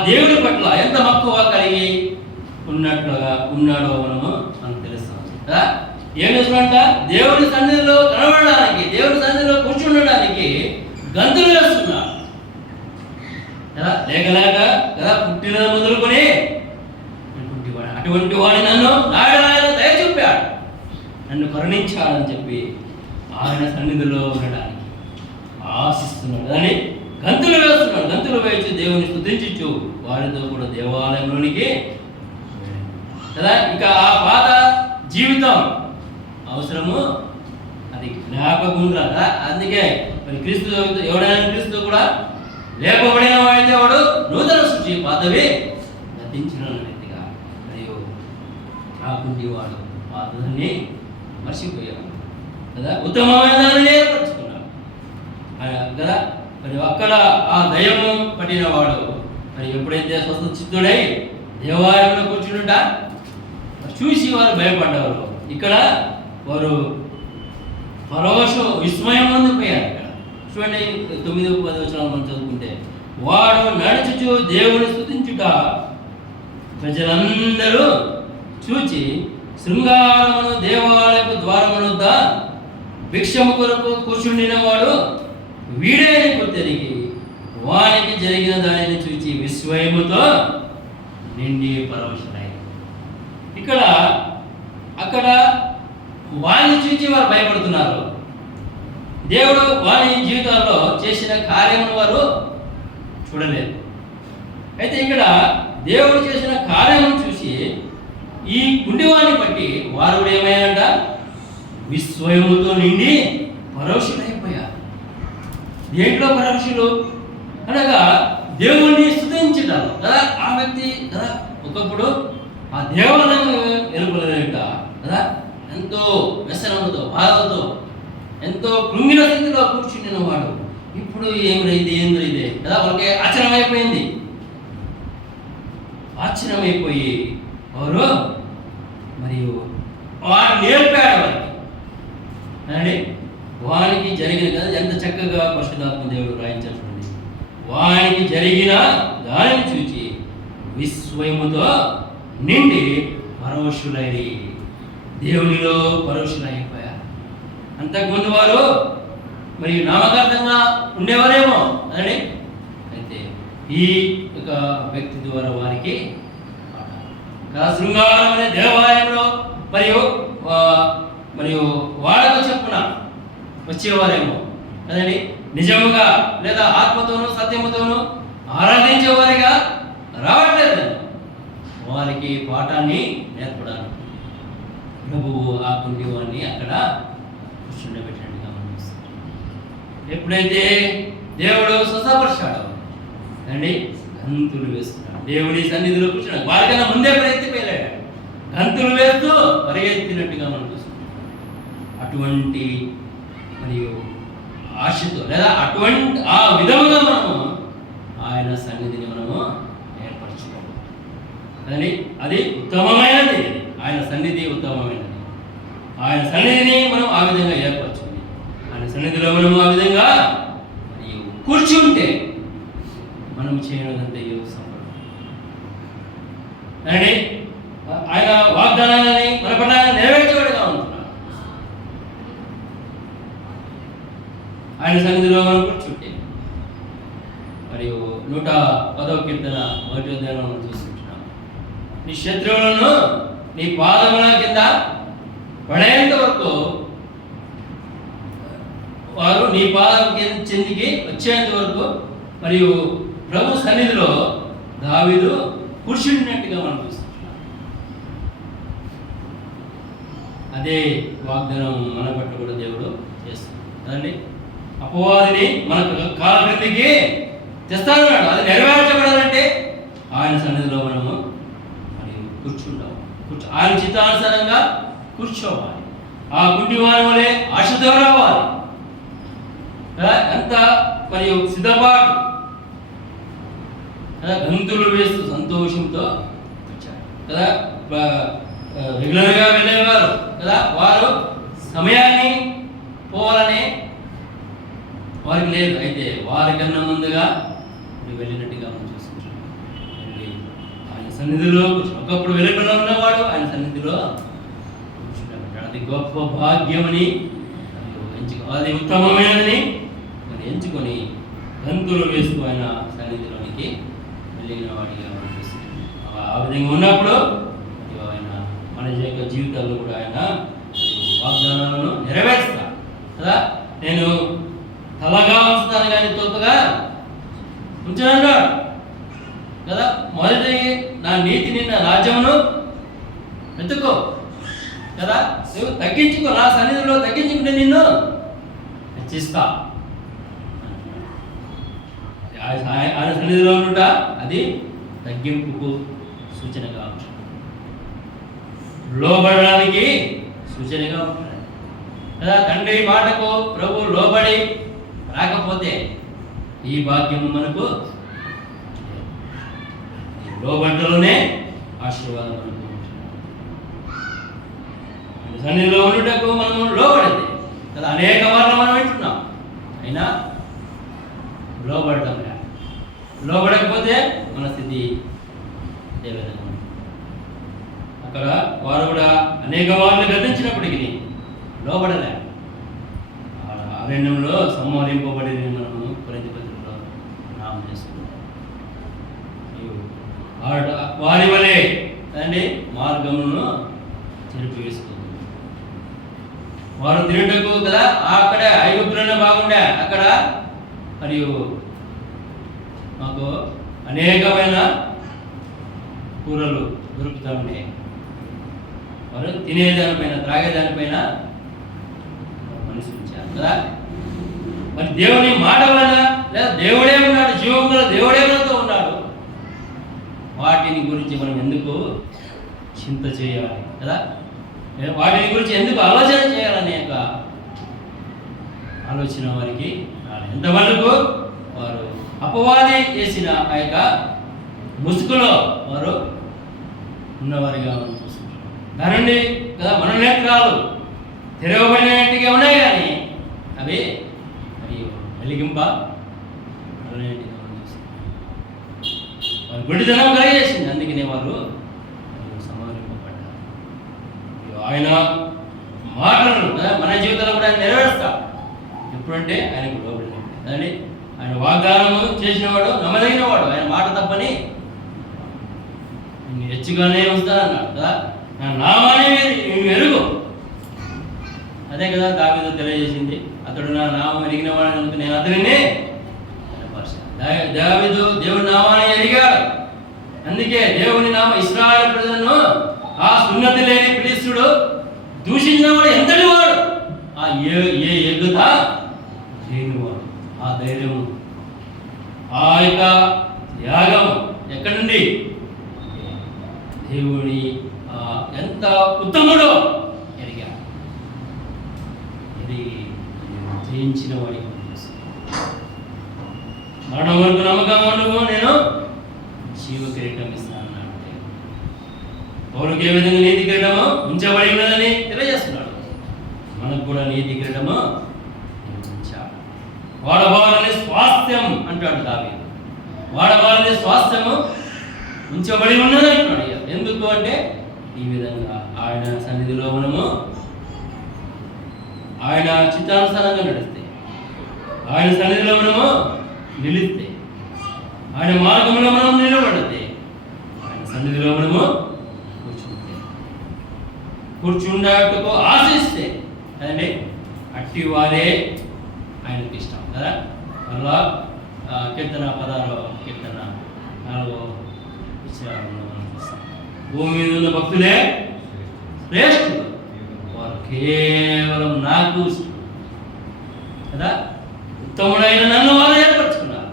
దేవుని పట్ల ఎంత మక్కువ కలిగి ఉన్నాడో మనకు తెలుస్తాం కదా. ఏం చేస్తున్నట్ట? దేవుని సన్నిధిలో కనబడడానికి, దేవుని సన్నిధిలో కూర్చుండడానికి గంతులు వేస్తున్నాడు కదా. లేక కదా పుట్టిన మొదలుకొని అటువంటి వాడిని నన్ను ఆయన దయ చూపాడు, నన్ను కరుణించాడని చెప్పి ఆయన సన్నిధిలో ఉండడానికి ఆశిస్తున్నాడు అని గంతులు వేస్తున్నాడు. గంతులు వేసి దేవుని స్తుతించు వారితో కూడా దేవాలయంలోనికి కదా. ఇక ఆ పాత జీవితం అవసరము, అది జ్ఞాపకం కదా. అందుకే మరి క్రీస్తు ఎవడైనా క్రీస్తు కూడా లేపబడిన వాడితే వాడు నూతన సృష్టి, పాతవి గతించిన రీతిగా. మరియు రాకుండి వాడు పాతదాన్ని మర్చిపోయాడు కదా, ఉత్తమమైన దాన్ని ఏర్పరచుకున్నాడు కదా. మరి అక్కడ ఆ దయ్యము పట్టిన వాడు మరి ఎప్పుడైతే స్వస్థ చిత్తుడై దేవాలయంలో కూర్చుంట చూసి వారు భయపడ్డారు. ఇక్కడ వారు పరవశం విస్మయం పొందిపోయారు. ఇక్కడ చూడండి 9-10 వచనాలు మనం చదువుకుంటే, వాడు నడుచుచు దేవుని స్తుతించుట ప్రజలందరూ చూచి శృంగారమును దేవాలయపు ద్వారమునొద్ద భిక్షము కొరకు కూర్చుండిన వాడు వీడే అని గుర్తెరిగి వానికి జరిగిన దానిని చూచి విస్మయముతో నిండి పరవశులై. ఇక్కడ అక్కడ వారిని చూచి వారు భయపడుతున్నారు. దేవుడు వారి జీవితాల్లో చేసిన కార్యమును వారు చూడలేదు. అయితే ఇక్కడ దేవుడు చేసిన కార్యమును చూసి ఈ గుండెవాడిని బట్టి వారు ఏమైనాట విస్మయముతో నిండి పరవశులైపోయారు. దేంట్లో పరవశులు అనగా దేవుణ్ణి స్తుతించడం కదా. ఆ వ్యక్తి కదా ఒకప్పుడు ఆ దేవాలయం వెలుపలేట కదా, ఎంతో వ్యసనముతో బాధతో ఎంతో కృంగిన స్థితిలో కూర్చుండిన వాడు ఇప్పుడు ఏంద్రైదే కదా, వాళ్ళకి ఆశ్చర్యమైపోయింది. ఆశ్చర్యమైపోయి వారు మరియు వాడు నేర్పాడు వారికి అండి. వానికి జరిగిన కదా ఎంత చక్కగా పరిశుద్ధాత్మ దేవుడు రాయించాడు చూడండి. వానికి జరిగిన దానిని చూచి విస్మయముతో నిండి పరవశులైరి, దేవునిలో పరవశులైపోయారు. అంతకుముందు వారు మరి నామకార్థంగా ఉండేవారేమో అదండి. అయితే ఈ ఒక వ్యక్తి ద్వారా వారికి శృంగారం అనే దేవాలయంలో మరియు వాడక చెప్పున వచ్చేవారేమో కదండి. నిజముగా లేదా ఆత్మతోనూ సత్యముతోనూ ఆరాధించేవారిగా రావట్లేదు. వారికి పాఠాన్ని నేర్పడానికి ప్రభువు ఆ కుంటివాడిని అక్కడ కూర్చుండబెట్టినట్టుగా అనిపిస్తుంది. ఎప్పుడైతే దేవుడు స్వస్థపరిచాడు అండి, గంతులు వేస్తున్నాడు. దేవుడి సన్నిధిలో కూర్చున్నాడు. వారికన్నా ముందే పరిగెత్తిపోయాడు. గంతులు వేస్తూ పరిగెత్తినట్టుగా మనం చూస్తున్నాం. అటువంటి మరియు ఆశతో లేదా అటువంటి ఆ విధముగా మనము ఆయన సన్నిధిని మనము ఏర్పరచుకోవాలి. కానీ అది ఉత్తమమైనది. ఆయన సన్నిధి ఉత్తమమైనది. ఆయన సన్నిధిని మనం ఆ విధంగా ఏర్పరచుకుంది. ఆయన సన్నిధిలో మనము ఆ విధంగా మరియు కూర్చుంటే మనం చేయడంతా అండి. ఆయన వాగ్దానాన్ని మన పట్ల నెరవేర్చేవాడుగా ఉంటున్నాడు. ఆయన సన్నిధిలో మనం కూర్చుంటే మరియు 110వ కీర్తన 1వ అధ్యాయంలో మనం చూస్తుంటున్నాం. నీ శత్రువులను నీ పాదముల కింద పడేంత వరకు వారు నీ పాదం చెందికి వచ్చేంత వరకు మరియు ప్రభు సన్నిధిలో దావీదు కూర్చున్నట్టుగా మనం చూస్తున్నాం. అదే వాగ్దానం మన పట్ల కూడా దేవుడు చేస్తున్నాడు కదండి. అపవాదిని మన కాల క్రిందికి తెస్తానన్నాడు. అది నెరవేర్చబడాలంటే ఆయన సన్నిధిలో మనము మరి కూర్చుంటాం. ఆయన చిత్తానుసారంగా కూర్చోవాలి. ఆ గుంటి వారి వలె ఆశతో రావాలి. ఎంత మరియు సిద్ధపాటు కదా, గంతులు వేస్తూ సంతోషంతో వచ్చారు కదా. రెగ్యులర్గా వెళ్ళేవారు కదా, వారు సమయాన్ని పోవాలనే వారికి లేదు. అయితే వారికన్నా ముందుగా వెళ్ళినట్టుగా మనం చూసుకుంటున్నాం. ఆయన సన్నిధిలో ఒకప్పుడు వెలుగులో ఉన్నవాడు ఆయన సన్నిధిలో కూర్చుంటాడు. అది గొప్ప భాగ్యమని అది ఉత్తమమైనదని మరి ఎంచుకొని గంతులు వేస్తూ ఆయన సన్నిధిలోనికి వెళ్ళిన వాడిగా మనం చూస్తున్నాం. ఆ విధంగా ఉన్నప్పుడు ఆయన మన యొక్క జీవితాల్లో కూడా ఆయన వాగ్దానాలను నెరవేరుస్తాడు కదా. నేను తలగా ఉంచుతాను కానీ తోకగా ఉంచానన్నాడు కదా. మొదటి నా నీతిని నా రాజ్యమును వెతుక్కో కదా. నువ్వు తగ్గించుకో, నా సన్నిధిలో తగ్గించుకుంటే నిన్ను హెచ్చిస్తా. ఆయన సన్నిధిలో ఉంట అది తగ్గింపుకు సూచనగా ఉంటుంది, లోబడడానికి సూచనగా ఉంటుంది కదా. తండ్రి మాటకు ప్రభు లోబడి రాకపోతే ఈ భాగ్యము మనకు లోబడ్డలోనే ఆశీర్వాదం మనకు ఉంటుంది. సన్నిధిలో ఉండుటకు మనం లోబడింది కదా. అనేక మార్లు మనం వింటున్నాం, అయినా లోబడటం లేదు. లోబడకపోతే మన స్థితి ఏ విధంగా ఉంది. అక్కడ వారు కూడా అనేక మార్లు గర్తించినప్పటికీ లోబడలే. అరణ్యంలో సంహరింపబడి మనము కొరింథీ పత్రికలో నామం చేసుకున్నాం. వారి వలె అండి మార్గమును చెరిపి వేసుకో. వారు తిరుగుటకు కదా అక్కడ ఐగుప్తులోనే బాగుండే, అక్కడ మరియు మాకు అనేకమైన కూరలు దొరుకుతూ ఉండే. వారు తినేదానిపైన త్రాగేదానిపైన మనసు ఉంచారు కదా. మరి దేవుని మాట వలన లేదా దేవుడే ఉన్నాడు, జీవంలో దేవుడే మనతో ఉన్నాడు. వాటిని గురించి మనం ఎందుకు చింత చేయాలి కదా, వాటిని గురించి ఎందుకు ఆలోచన చేయాలనే యొక్క ఆలోచన వారికి రాలేదు. ఎంతవరకు వారు అపవాది చేసిన ఆ యొక్క ముసుగులో వారు ఉన్నవారిగా మనం చూస్తున్నాం. దాని నుండి కదా మన నేత్రాలు తెరవబడినట్టుగా ఉన్నాయి, కానీ అవి మరి వెలిగింప వారు గుడితనం కలిగేసింది. అందుకనే వారు సంహరింపబడ్డారు. ఆయన మాటలను మన జీవితంలో కూడా ఆయన నెరవేరుస్తాడు. ఎప్పుడంటే ఆయనకు లోబడి అదండి. ఆయన వాగ్దానము చేసినవాడు నమ్మదగినవాడు, ఆయన మాట తప్పని నేను హెచ్చుగానే ఉంచుతానన్నాడు కదా. నా నామాన్ని ఎరుగు, అదే కదా దావీదు తెలియజేసింది. అతడు నా నామం ఎరిగిన వాడు కనుక నేను అతనిని దావీదు దేవుని నామాన్ని ఎరిగాడు. అందుకే దేవుని నామ ఇశ్రాయేలు ప్రజలను ఆ సున్నతి లేని ఫిలిష్తీయుడు దూషించిన వాడు ఎంతటి వాడు, ఆ ఏ ఎగుత లేనివాడు, ఆ ధైర్యము, ఆ యొక్క త్యాగము ఎక్కడి నుండి దేవుని ఎంత ఉత్తముడో ఎరిగాడు. ఇది జయించిన వాడి మరణం వరకు నమ్మకం ఉండము, నేను జీవ కిరీటం ఇస్తానన్నాడు. పౌరుకి ఏ విధంగా నీతి కిరీటము ఉంచబడి ఉన్నదని తెలియజేస్తున్నాడు. మనకు కూడా నీతి కిరీటము ఉంచాడు. వాడవాలని స్వాస్థ్యం అంటాడు దావీదు. వాడవాలని స్వాస్థ్యము ఉంచబడి ఉన్నది అంటున్నాడు. ఎందుకు అంటే ఈ విధంగా ఆయన సన్నిధిలో మనము ఆయన చిత్తానుసారంగా నడిస్తే, ఆయన సన్నిధిలో మనము నిలిస్తే, ఆయన మార్గంలో మనం నిలబడితే, ఆయన సన్నిధిలో మనము కూర్చుండటకు ఆశిస్తే అదండి అట్టి వారే ఆయనకు ఇష్టం కదా. అలా కీర్తన 16వ కీర్తన 4వ విషయాలను మనం చూస్తాం. భూమి మీద ఉన్న భక్తులే శ్రేష్ఠులు, వారు కేవలం నాకు ఇష్టం కదా. ఉత్తముడైన నన్ను వారు ఏర్పరచుకున్నారు,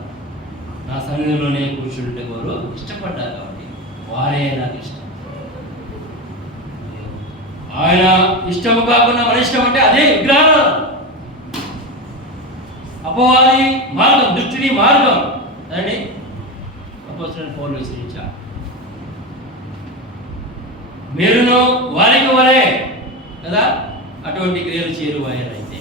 నా సన్నిధిలోనే కూర్చుంటే వారు ఇష్టపడ్డారు కాబట్టి వారే నాకు ఇష్టం. ఆయన ఇష్టము కాకుండా మన ఇష్టం అంటే అదే విగ్రహాలు, అపవాది మార్గం, దుష్టుని మార్గం అదండి. అపోస్తలుడైన పౌలు వివరించారు, మీరును వారికి వలే కదా అటువంటి క్రియలు చేరువారైతే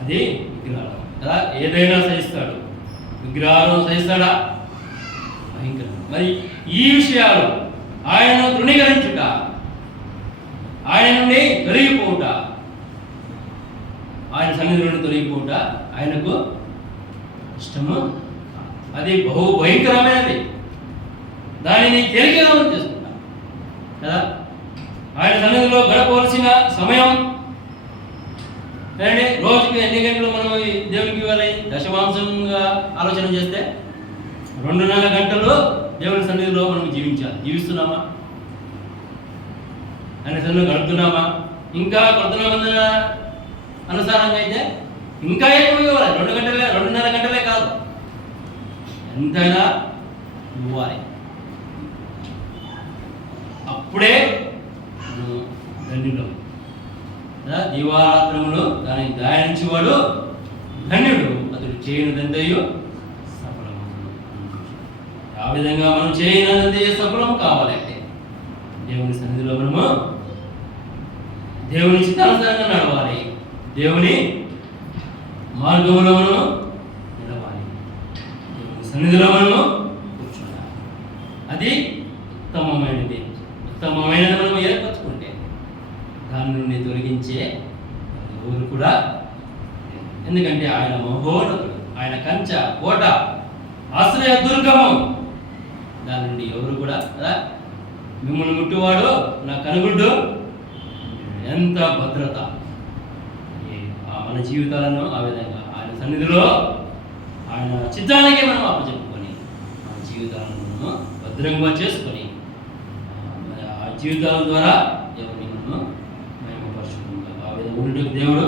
అది విగ్రహాలు కదా. ఏదైనా సహిస్తాడు, విగ్రహాలు సహిస్తాడా? భయంకరం. మరి ఈ విషయాలు ఆయనను తృణీకరించుట, ఆయన నుండి తొలగిపోవుట, ఆయన సన్నిధి నుండి తొలగిపోవుట ఆయనకు ఇష్టము. అది బహు భయంకరమైనది. దానిని తేలికగా మనం చేసుకుంటాం కదా. ఆయన సన్నిధిలో గడపవలసిన సమయం అంటే రోజుకి ఎన్ని గంటలు మనం దేవునికి ఇవ్వాలి? దశమాంశంగా ఆలోచన చేస్తే 2.5 గంటలు దేవుని సన్నిధిలో మనం జీవించాలి. జీవిస్తున్నామా? ఆయన సన్నిధిలో గడుపుతున్నామా? ఇంకా కొడుతున్నామన్న అనుసారంగా అయితే ఇంకా ఎక్కువ ఇవ్వాలి. 2 గంటలే, 2.5 గంటలే కాదు, ఎంతైనా ఇవ్వాలి. అప్పుడే ధన్యుడు. దీవారాత్రములు దాన్ని ధ్యానించేవాడు ధన్యుడు, అతడు చేయనిదంతయు సఫలమవును. ఆ విధంగా మనం చేయనిదంతే సఫలం కావాలంటే దేవుని సన్నిధిలో మనము దేవుని చిత్తానుసారంగా నడవాలి, దేవుని మార్గంలో మనము నిలవాలి, దేవుని సన్నిధిలో మనము కూర్చుండాలి. అది ఉత్తమమైనది. ఉత్తమమైనది మనం ఏర్పరచుకుంటే దాని నుండి తొలగించి ఎవరు కూడా ఎందుకంటే ఆయన మహోన్నతుడు, ఆయన కంచ కోట ఆశ్రయ దుర్గము, దాని నుండి ఎవరు కూడా కదా మిమ్మల్ని ముట్టువాడు నా కనుగుడ్డు, ఎంత భద్రత. మన జీవితాలను ఆ విధంగా ఆయన సన్నిధిలో ఆయన చిత్తానికే మనం అప్పచెప్పుకొని మన జీవితాలను మనము భద్రంగా చేసుకొని ఆ జీవితాల ద్వారా ఎవరిని మనము మహిమపరచుకుంటాం. ఆ విధంగా దేవుడు